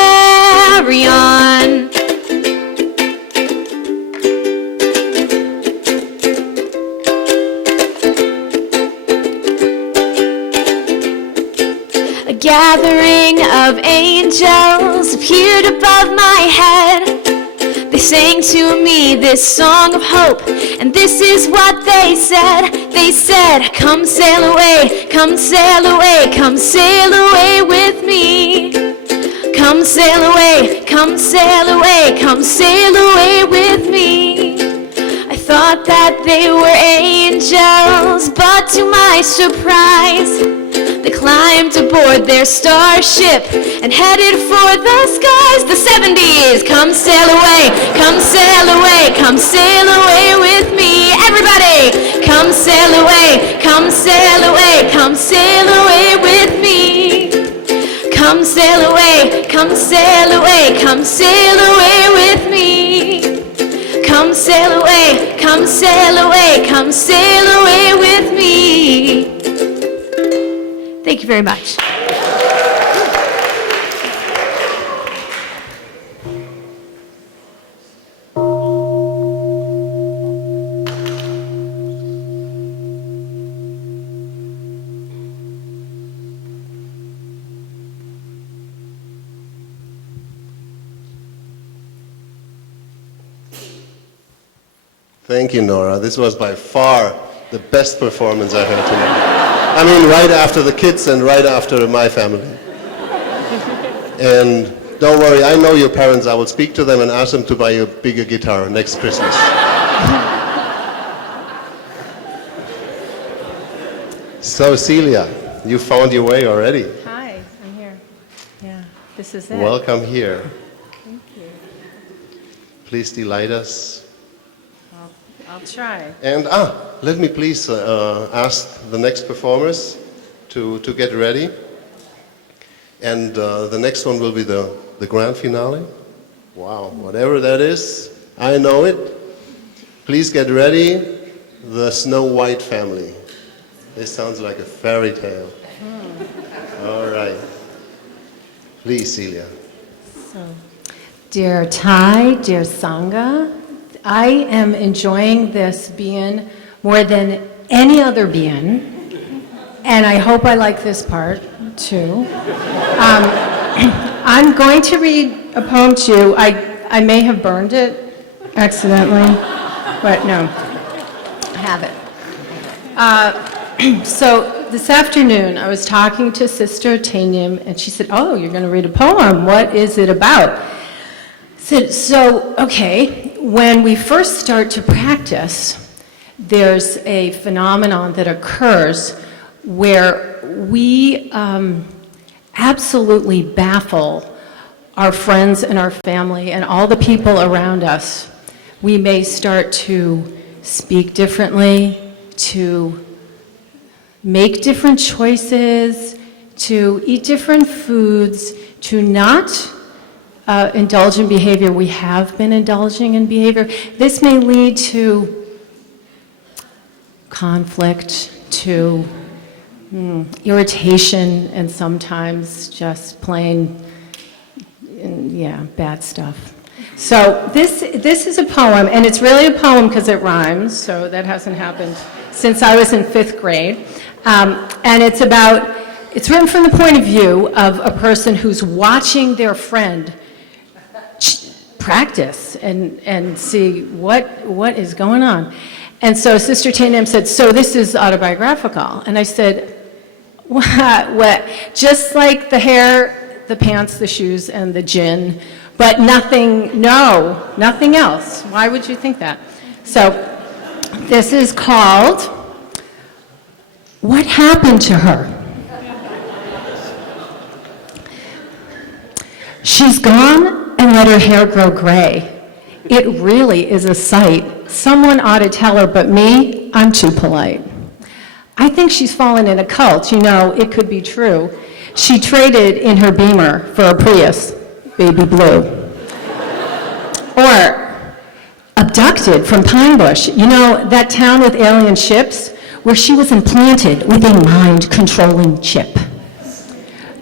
on. A gathering of angels appeared above my head. They sang to me this song of hope, and this is what they said. They said, come sail away, come sail away, come sail away with me. Come sail away, come sail away, come sail away with me. I thought that they were angels, but to my surprise, they climbed aboard their starship and headed for the skies. The 70s, come sail away, come sail away, come sail away with me. Everybody, come sail away, come sail away, come sail away with me. Come sail away, come sail away, come sail away with me. Come sail away, come sail away, come sail away with me. Thank you very much. Thank you, Nora. This was by far the best performance I heard tonight. I mean, right after the kids and right after my family. And don't worry, I know your parents. I will speak to them and ask them to buy you a bigger guitar next Christmas. So, Celia, you found your way already. Hi, I'm here. Yeah, this is it. Welcome here. Thank you. Please delight us. I'll try. And let me please ask the next performers to get ready. And the next one will be the grand finale. Wow, whatever that is, I know it. Please get ready, the Snow White family. This sounds like a fairy tale. All right. Please, Celia. So, dear Thai, dear Sangha, I am enjoying this bien more than any other bien, and I hope I like this part too. I'm going to read a poem to you. I may have burned it accidentally, but no, I have it. So this afternoon, I was talking to Sister Tainim, and she said, "Oh, you're going to read a poem. What is it about?" So, okay, when we first start to practice, there's a phenomenon that occurs where we absolutely baffle our friends and our family and all the people around us. We may start to speak differently, to make different choices, to eat different foods, to not indulge in behavior we have been indulging in behavior. This may lead to conflict, to irritation, and sometimes just plain, bad stuff. So this is a poem, and it's really a poem because it rhymes, so that hasn't happened since I was in 5th grade. And it's written from the point of view of a person who's watching their friend practice and see what is going on. And so Sister Tainam said, "So this is autobiographical." And I said, what? Just like the hair, the pants, the shoes, and the gin, but nothing else. Why would you think that? So this is called What Happened to Her? She's gone and let her hair grow gray. It really is a sight. Someone ought to tell her, but me, I'm too polite. I think she's fallen in a cult. You know, it could be true. She traded in her Beamer for a Prius, baby blue. Or abducted from Pine Bush. You know, that town with alien ships where she was implanted with a mind-controlling chip.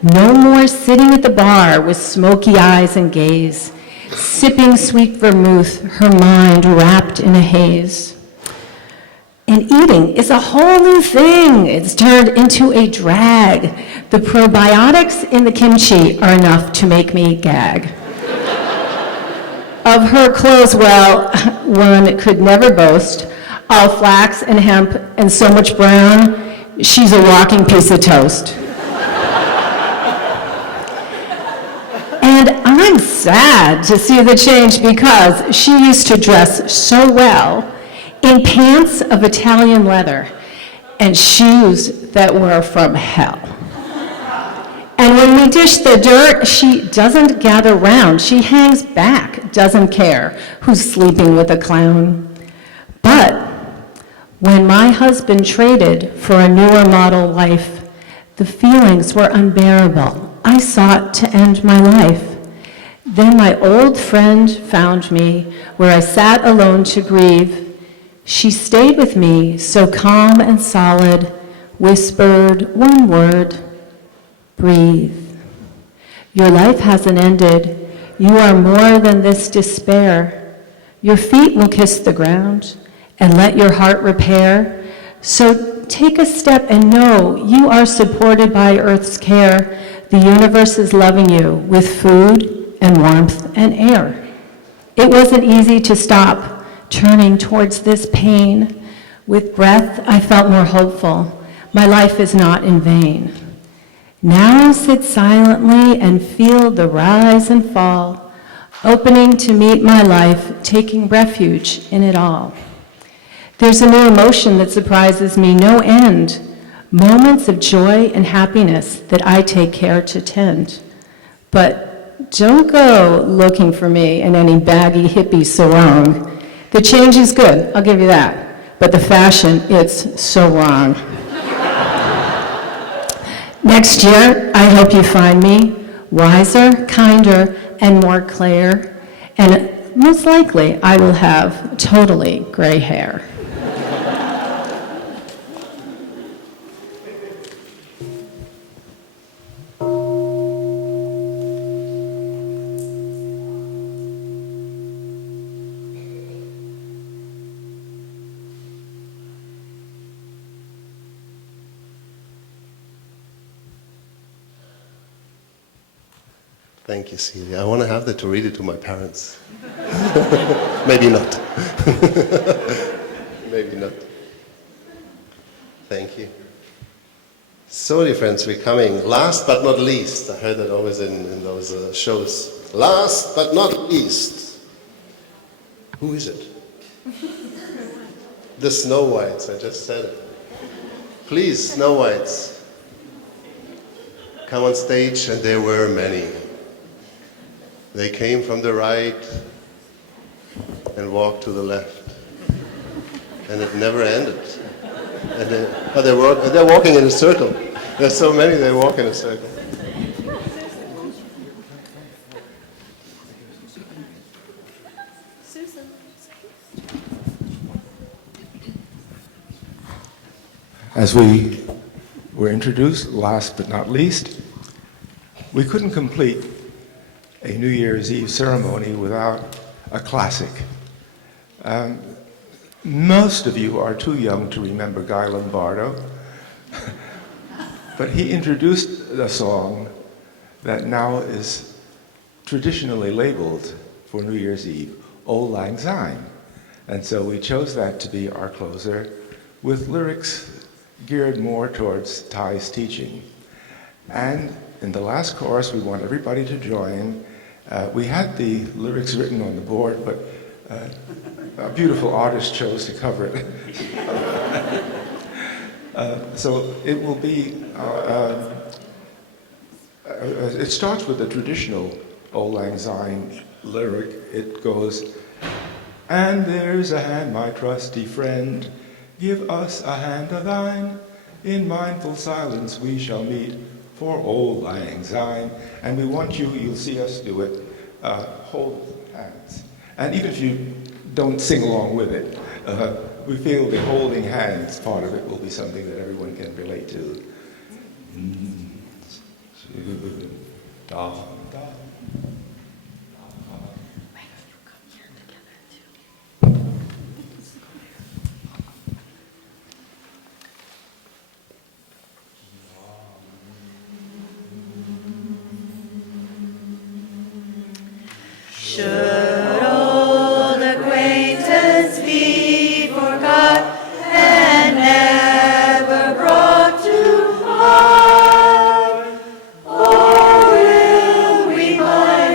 No more sitting at the bar with smoky eyes and gaze, sipping sweet vermouth, her mind wrapped in a haze. And eating is a whole new thing. It's turned into a drag. The probiotics in the kimchi are enough to make me gag. Of her clothes, well, one could never boast. All flax and hemp and so much brown, she's a walking piece of toast. And I'm sad to see the change because she used to dress so well in pants of Italian leather and shoes that were from hell. And when we dish the dirt, she doesn't gather round. She hangs back, doesn't care who's sleeping with a clown. But when my husband traded for a newer model life, the feelings were unbearable. I sought to end my life. Then my old friend found me where I sat alone to grieve. She stayed with me, so calm and solid, whispered one word, breathe. Your life hasn't ended. You are more than this despair. Your feet will kiss the ground and let your heart repair. So take a step and know you are supported by Earth's care. The universe is loving you with food and warmth and air. It wasn't easy to stop turning towards this pain. With breath, I felt more hopeful. My life is not in vain. Now sit silently and feel the rise and fall, opening to meet my life, taking refuge in it all. There's a new emotion that surprises me, no end. Moments of joy and happiness that I take care to tend. But don't go looking for me in any baggy hippie sarong. The change is good, I'll give you that. But the fashion, it's so wrong. Next year, I hope you find me wiser, kinder, and more clear. And most likely, I will have totally gray hair. Thank you, Celia. I want to have that to read it to my parents. Maybe not. Maybe not. Thank you. So, dear friends, we're coming. Last but not least, I heard that always in those shows. Last but not least. Who is it? The Snow Whites, I just said it. Please, Snow Whites, come on stage, and there were many. They came from the right and walked to the left. And it never ended. And they're walking in a circle. There's so many, they walk in a circle. Susan. As we were introduced, last but not least, we couldn't complete a New Year's Eve ceremony without a classic. Most of you are too young to remember Guy Lombardo, but he introduced a song that now is traditionally labeled for New Year's Eve, Auld Lang Syne. And so we chose that to be our closer, with lyrics geared more towards Thai's teaching. And in the last chorus, we want everybody to join. We had the lyrics written on the board, but a beautiful artist chose to cover it. So it will be, it starts with the traditional Auld Lang Syne lyric. It goes, and there's a hand, my trusty friend, give us a hand of thine. In mindful silence we shall meet for Auld Lang Syne. And we want you, you'll see us do it, hold hands. And even if you don't sing along with it, we feel the holding hands part of it will be something that everyone can relate to. Should old acquaintance be forgot and never brought to mind, or will we find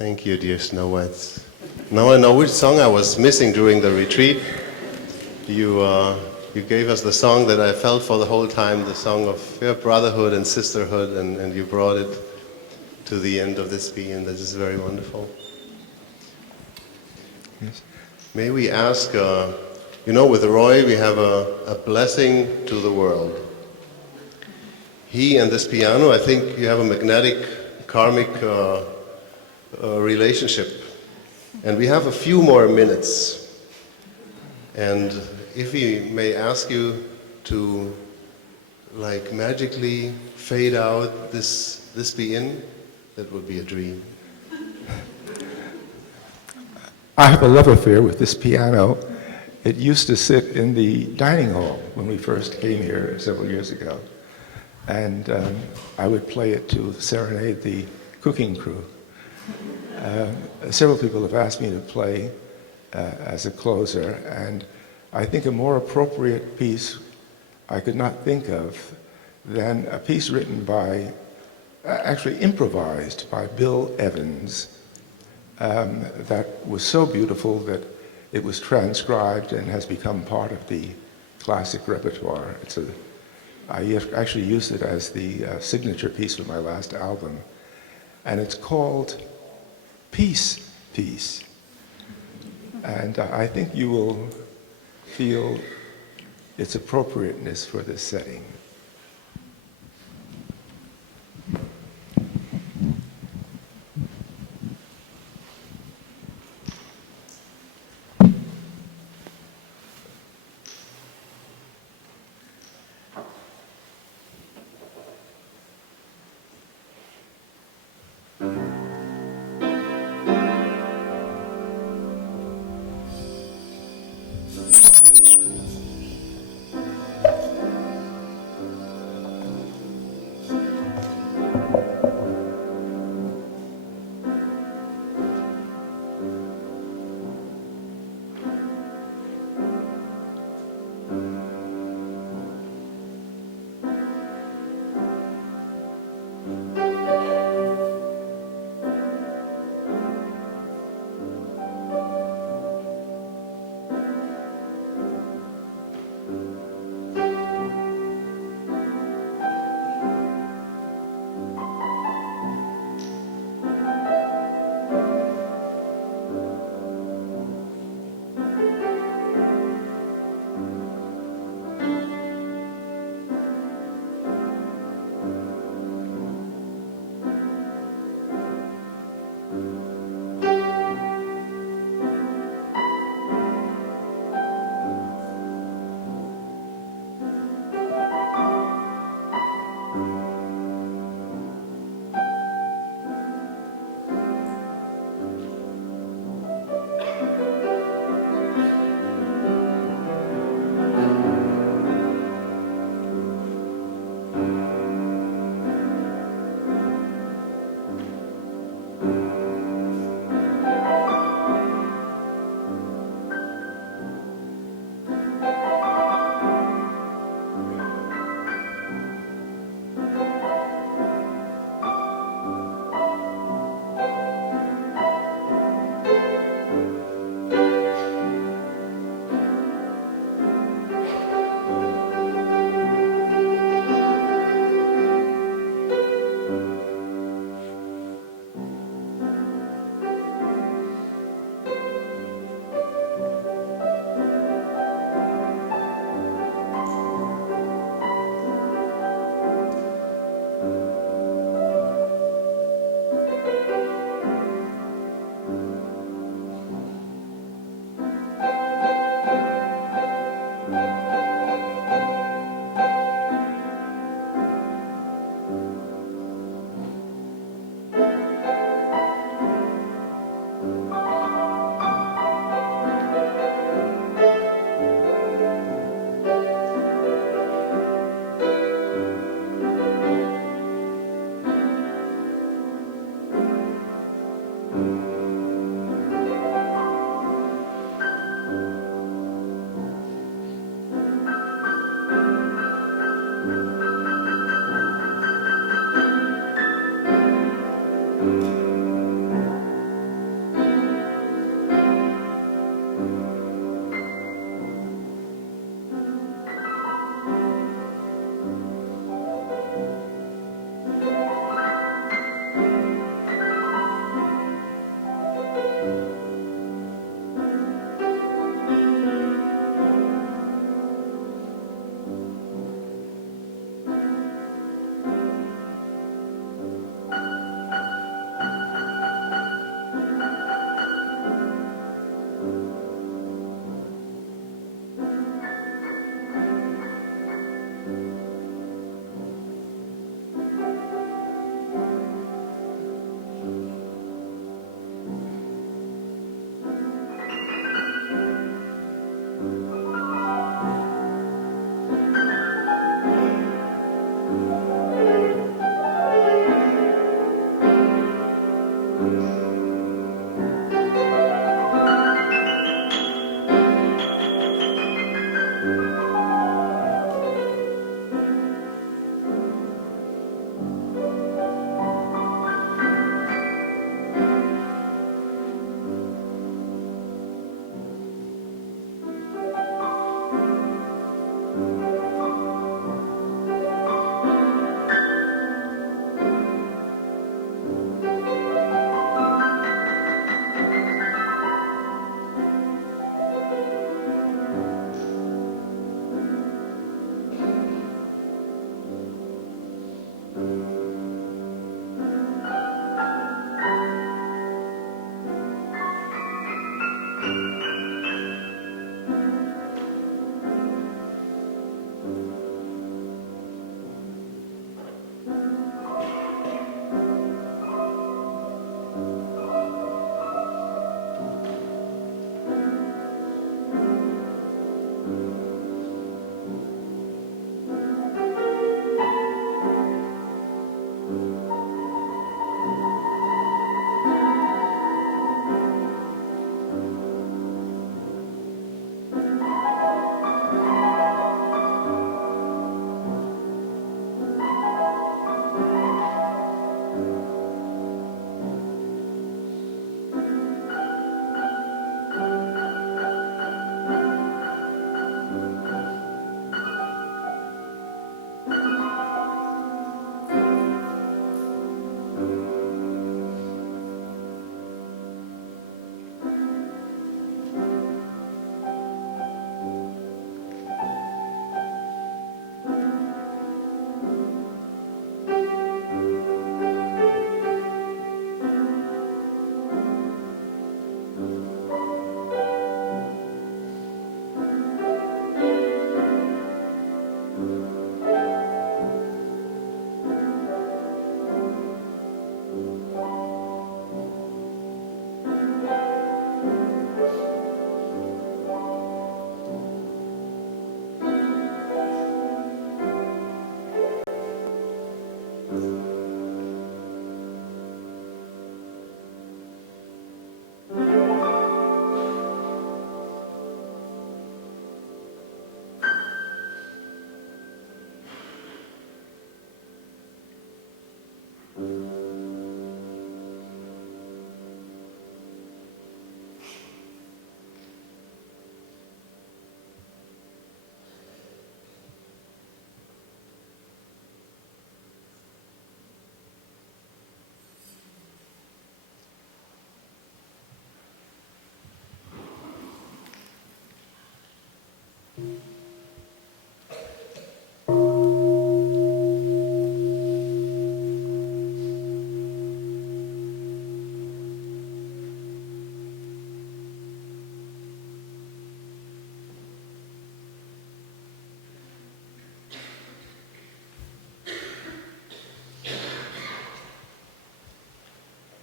Thank you, dear Snow Whites. Now I know which song I was missing during the retreat. You gave us the song that I felt for the whole time, the song of brotherhood and sisterhood, and you brought it to the end of this B, and this is very wonderful. Yes. May we ask, with Roy we have a blessing to the world. He and this piano, I think you have a magnetic, karmic relationship. And we have a few more minutes. And if we may ask you to magically fade out this be in, that would be a dream. I have a love affair with this piano. It used to sit in the dining hall when we first came here several years ago. And I would play it to serenade the cooking crew. Several people have asked me to play as a closer, and I think a more appropriate piece I could not think of than a piece written by, actually improvised by Bill Evans, that was so beautiful that it was transcribed and has become part of the classic repertoire. I actually used it as the signature piece for my last album, and it's called Peace, Peace. And I think you will feel its appropriateness for this setting.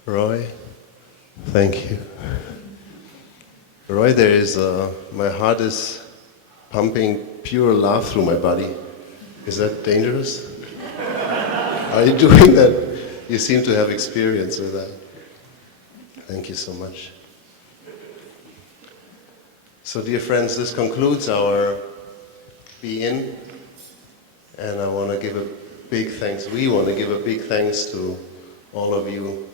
Roy, thank you. Roy, my heart is pumping pure love through my body. Is that dangerous? Are you doing that? You seem to have experience with that. Thank you so much. So dear friends, this concludes our Be In, and I want to give a big thanks, we want to give a big thanks to all of you,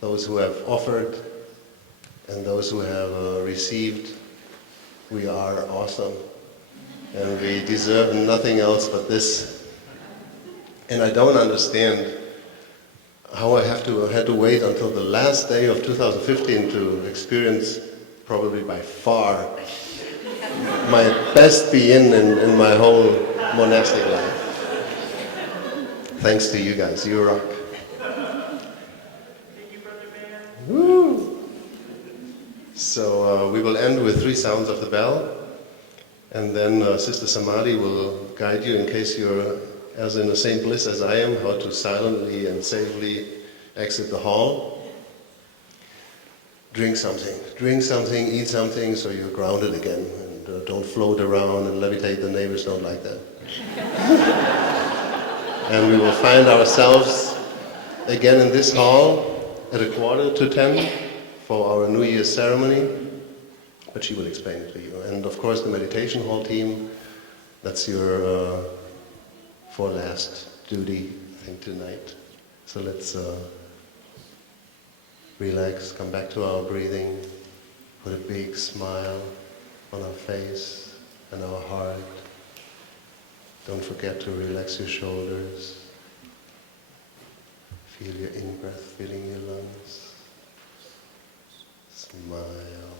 those who have offered and those who have received. We are awesome, and we deserve nothing else but this. And I don't understand how I had to wait until the last day of 2015 to experience probably by far my best be-in my whole monastic life. Thanks to you guys, you rock. Woo! So we will end with 3 sounds of the bell, and then Sister Samadhi will guide you in case you're as in the same bliss as I am, how to silently and safely exit the hall. Drink something, eat something, so you're grounded again, and don't float around and levitate. The neighbors don't like that. And we will find ourselves again in this hall at 9:45 for our New Year's ceremony, but she will explain it to you. And of course the meditation hall team, that's your last duty, I think, tonight. So let's relax, come back to our breathing, put a big smile on our face and our heart. Don't forget to relax your shoulders. Feel your in-breath filling your lungs. Smile.